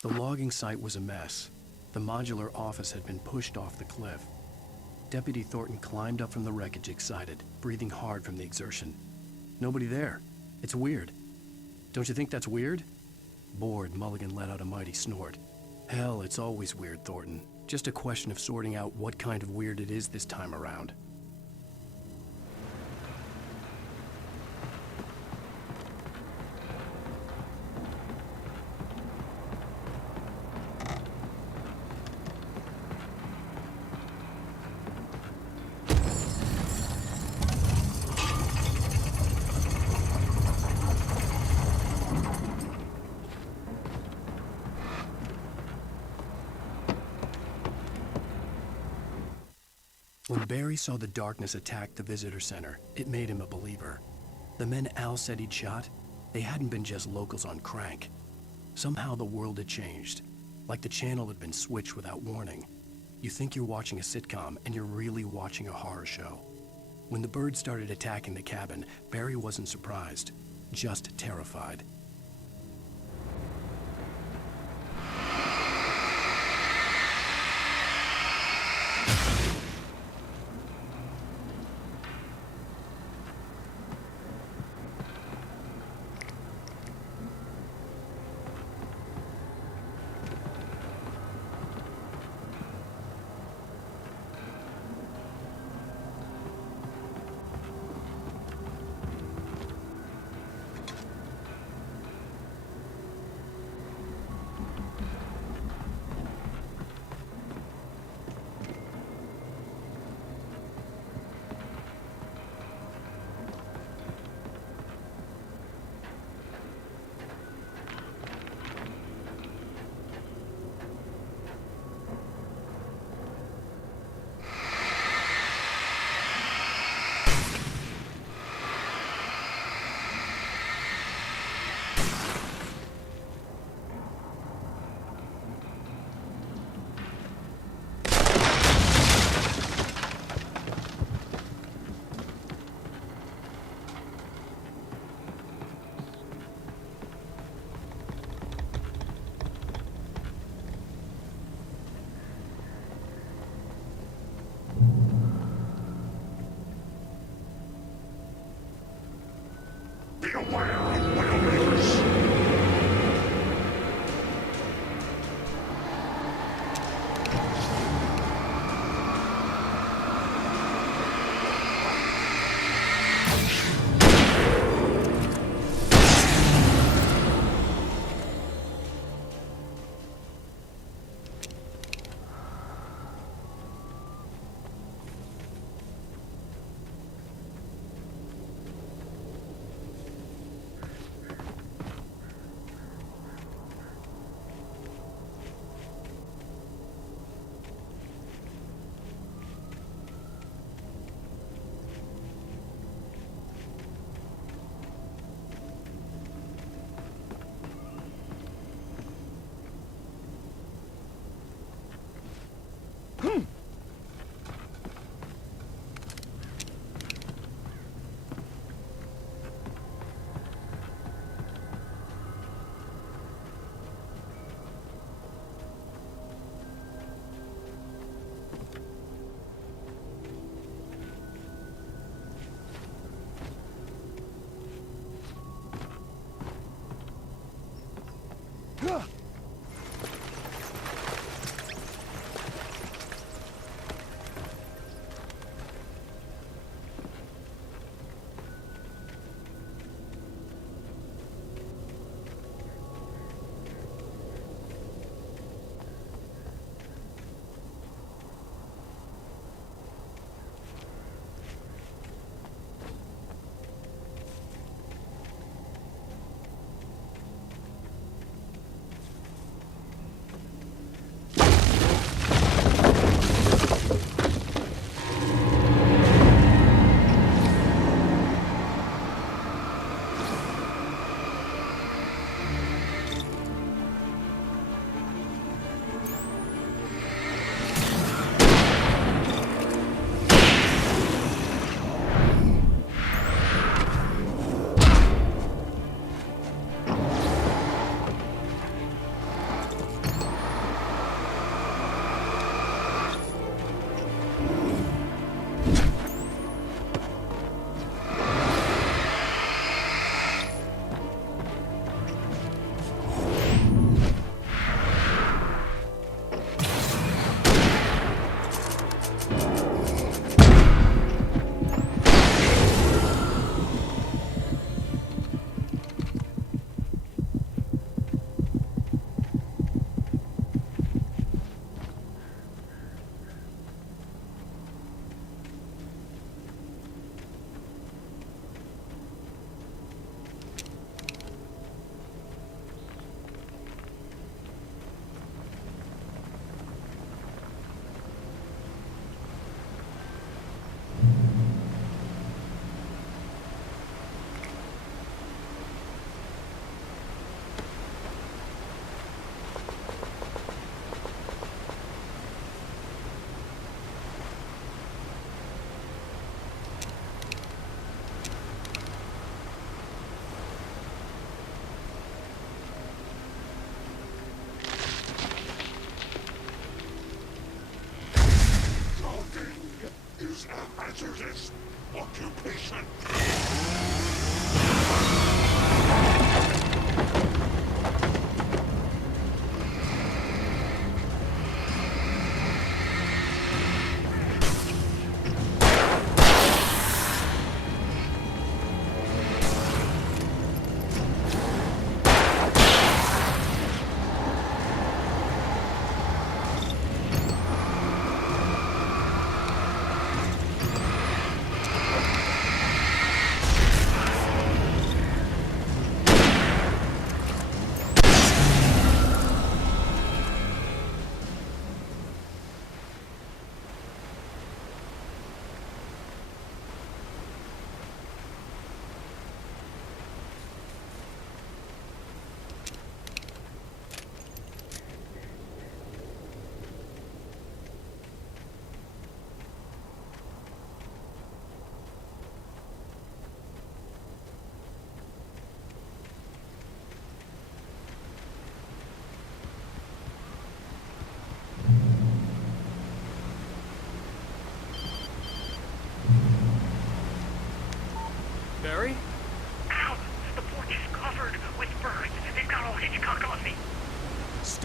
The logging site was a mess. The modular office had been pushed off the cliff. Deputy Thornton climbed up from the wreckage excited, breathing hard from the exertion. Nobody there. It's weird. Don't you think that's weird? Bored, Mulligan let out a mighty snort. Hell, it's always weird, Thornton. Just a question of sorting out what kind of weird it is this time around. When Barry saw the darkness attack the visitor center, it made him a believer. The men Al said he'd shot, they hadn't been just locals on crank. Somehow the world had changed, like the channel had been switched without warning. You think you're watching a sitcom, and you're really watching a horror show. When the birds started attacking the cabin, Barry wasn't surprised, just terrified.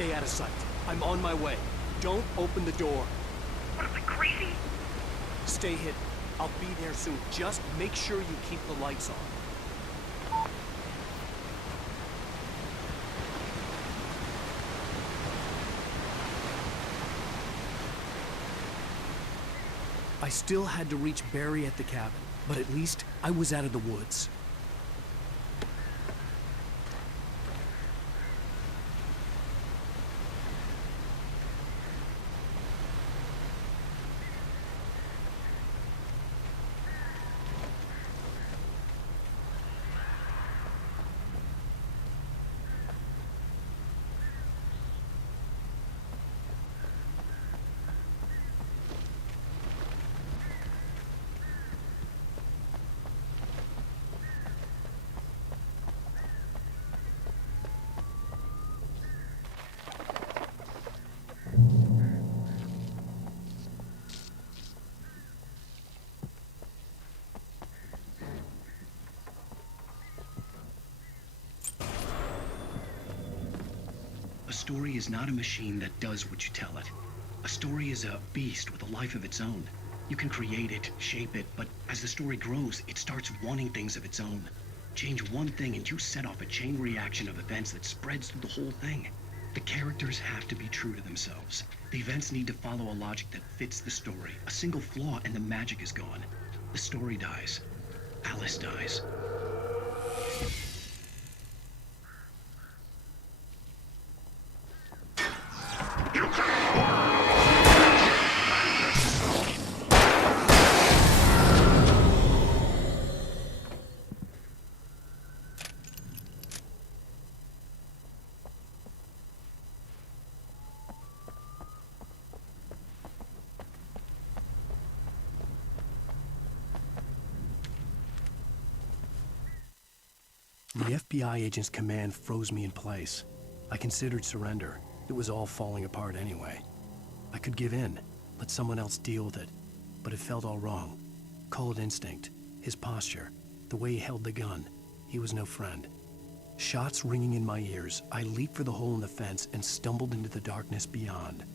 Stay out of sight. I'm on my way. Don't open the door. What, am I crazy? Stay hidden. I'll be there soon. Just make sure you keep the lights on. I still had to reach Barry at the cabin, but at least I was out of the woods. A story is not a machine that does what you tell it. A story is a beast with a life of its own. You can create it, shape it, but as the story grows, it starts wanting things of its own. Change one thing and you set off a chain reaction of events that spreads through the whole thing. The characters have to be true to themselves. The events need to follow a logic that fits the story. A single flaw and the magic is gone. The story dies. Alice dies. The FBI agent's command froze me in place. I considered surrender. It was all falling apart anyway. I could give in, let someone else deal with it, but it felt all wrong. Call it instinct, his posture, the way he held the gun. He was no friend. Shots ringing in my ears, I leaped for the hole in the fence and stumbled into the darkness beyond.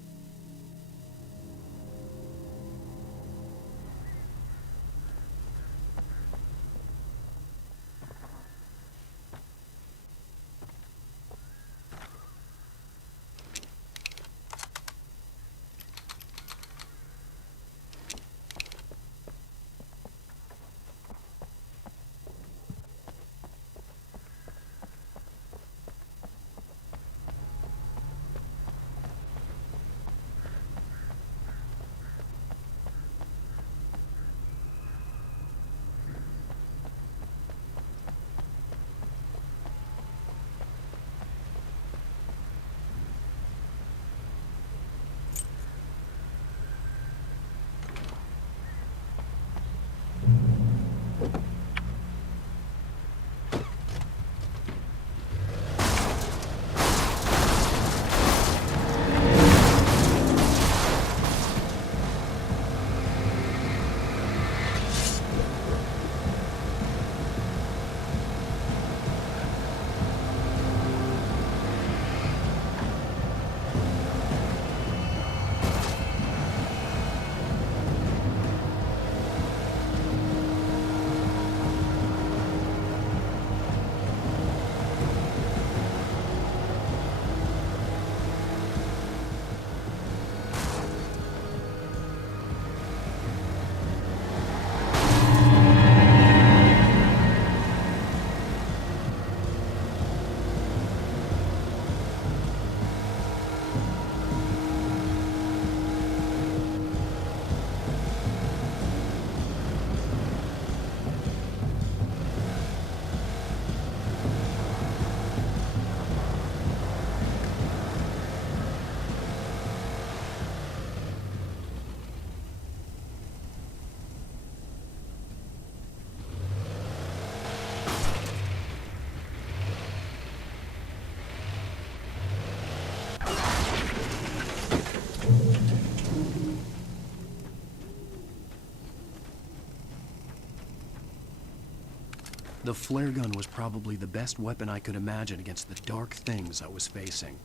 The flare gun was probably the best weapon I could imagine against the dark things I was facing.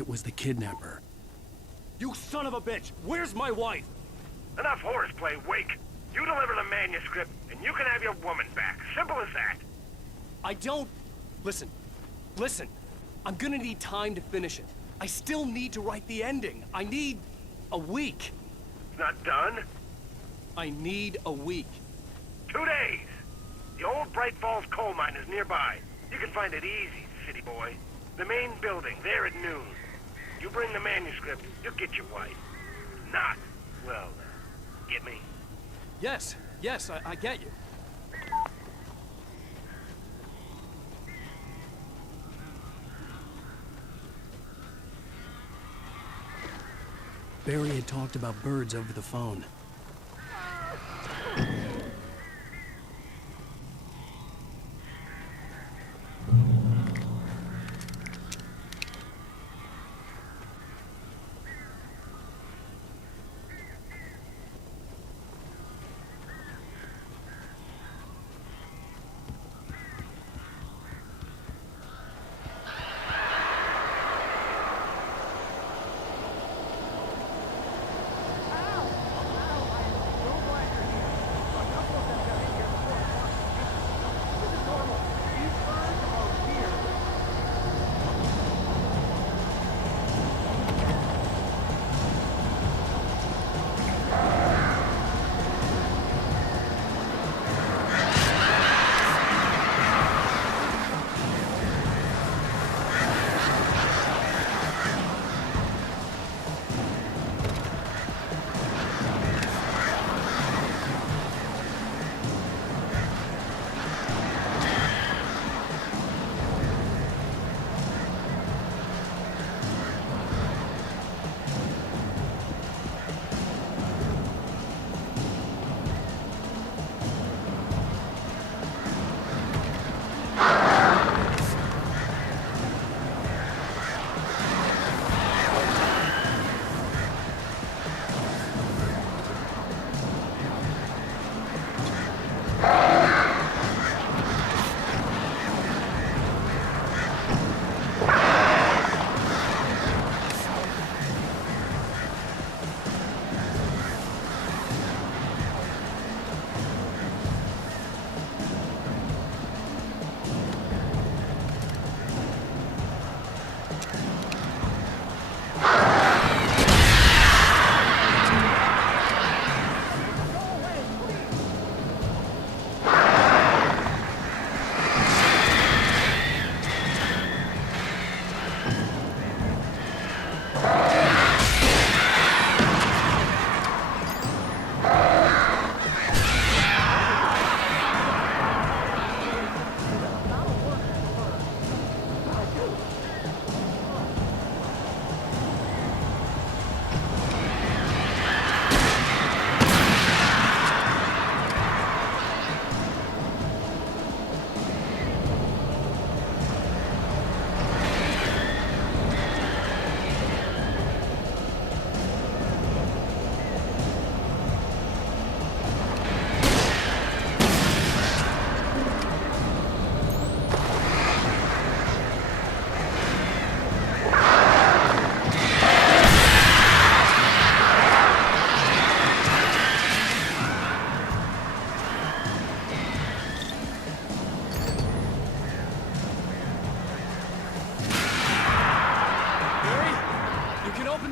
It was the kidnapper. You son of a bitch! Where's my wife? Enough horseplay, Wake. You deliver the manuscript, and you can have your woman back. Simple as that. I don't... Listen. I'm gonna need time to finish it. I still need to write the ending. I need a week. It's not done? I need a week. 2 days. The old Bright Falls coal mine is nearby. You can find it easy, city boy. The main building, there at noon. You bring the manuscript, you'll get your wife. Not, well, get me? Yes, I get you. Barry had talked about birds over the phone.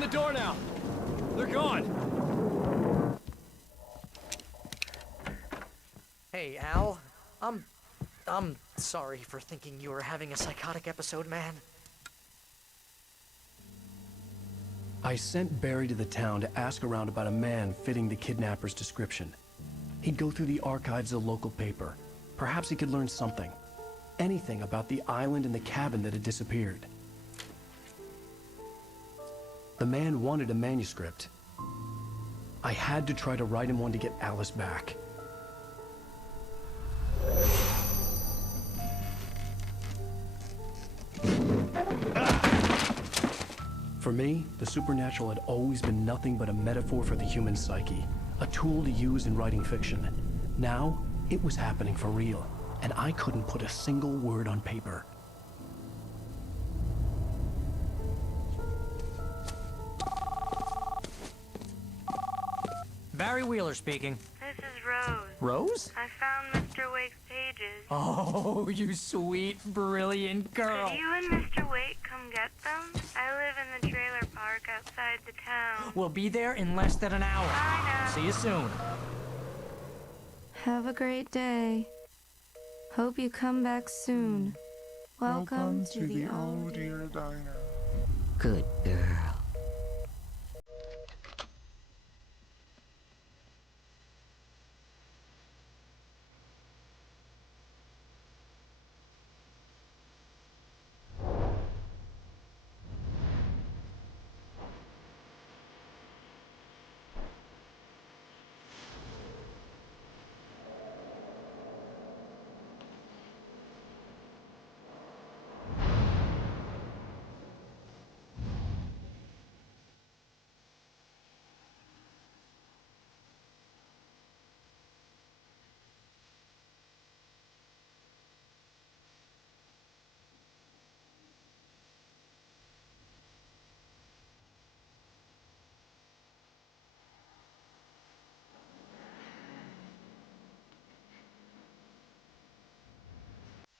door now. They're gone. Hey, Al. I'm sorry for thinking you were having a psychotic episode, man. I sent Barry to the town to ask around about a man fitting the kidnapper's description. He'd go through the archives of the local paper. Perhaps he could learn something. Anything about the island and the cabin that had disappeared. The man wanted a manuscript. I had to try to write him one to get Alice back. For me, the supernatural had always been nothing but a metaphor for the human psyche, a tool to use in writing fiction. Now, it was happening for real, and I couldn't put a single word on paper. Barry Wheeler speaking. This is Rose. Rose? I found Mr. Wake's pages. Oh, you sweet, brilliant girl. Could you and Mr. Wake come get them? I live in the trailer park outside the town. We'll be there in less than an hour. I know. See you soon. Have a great day. Hope you come back soon. Welcome to the Old Deer Diner. Good girl.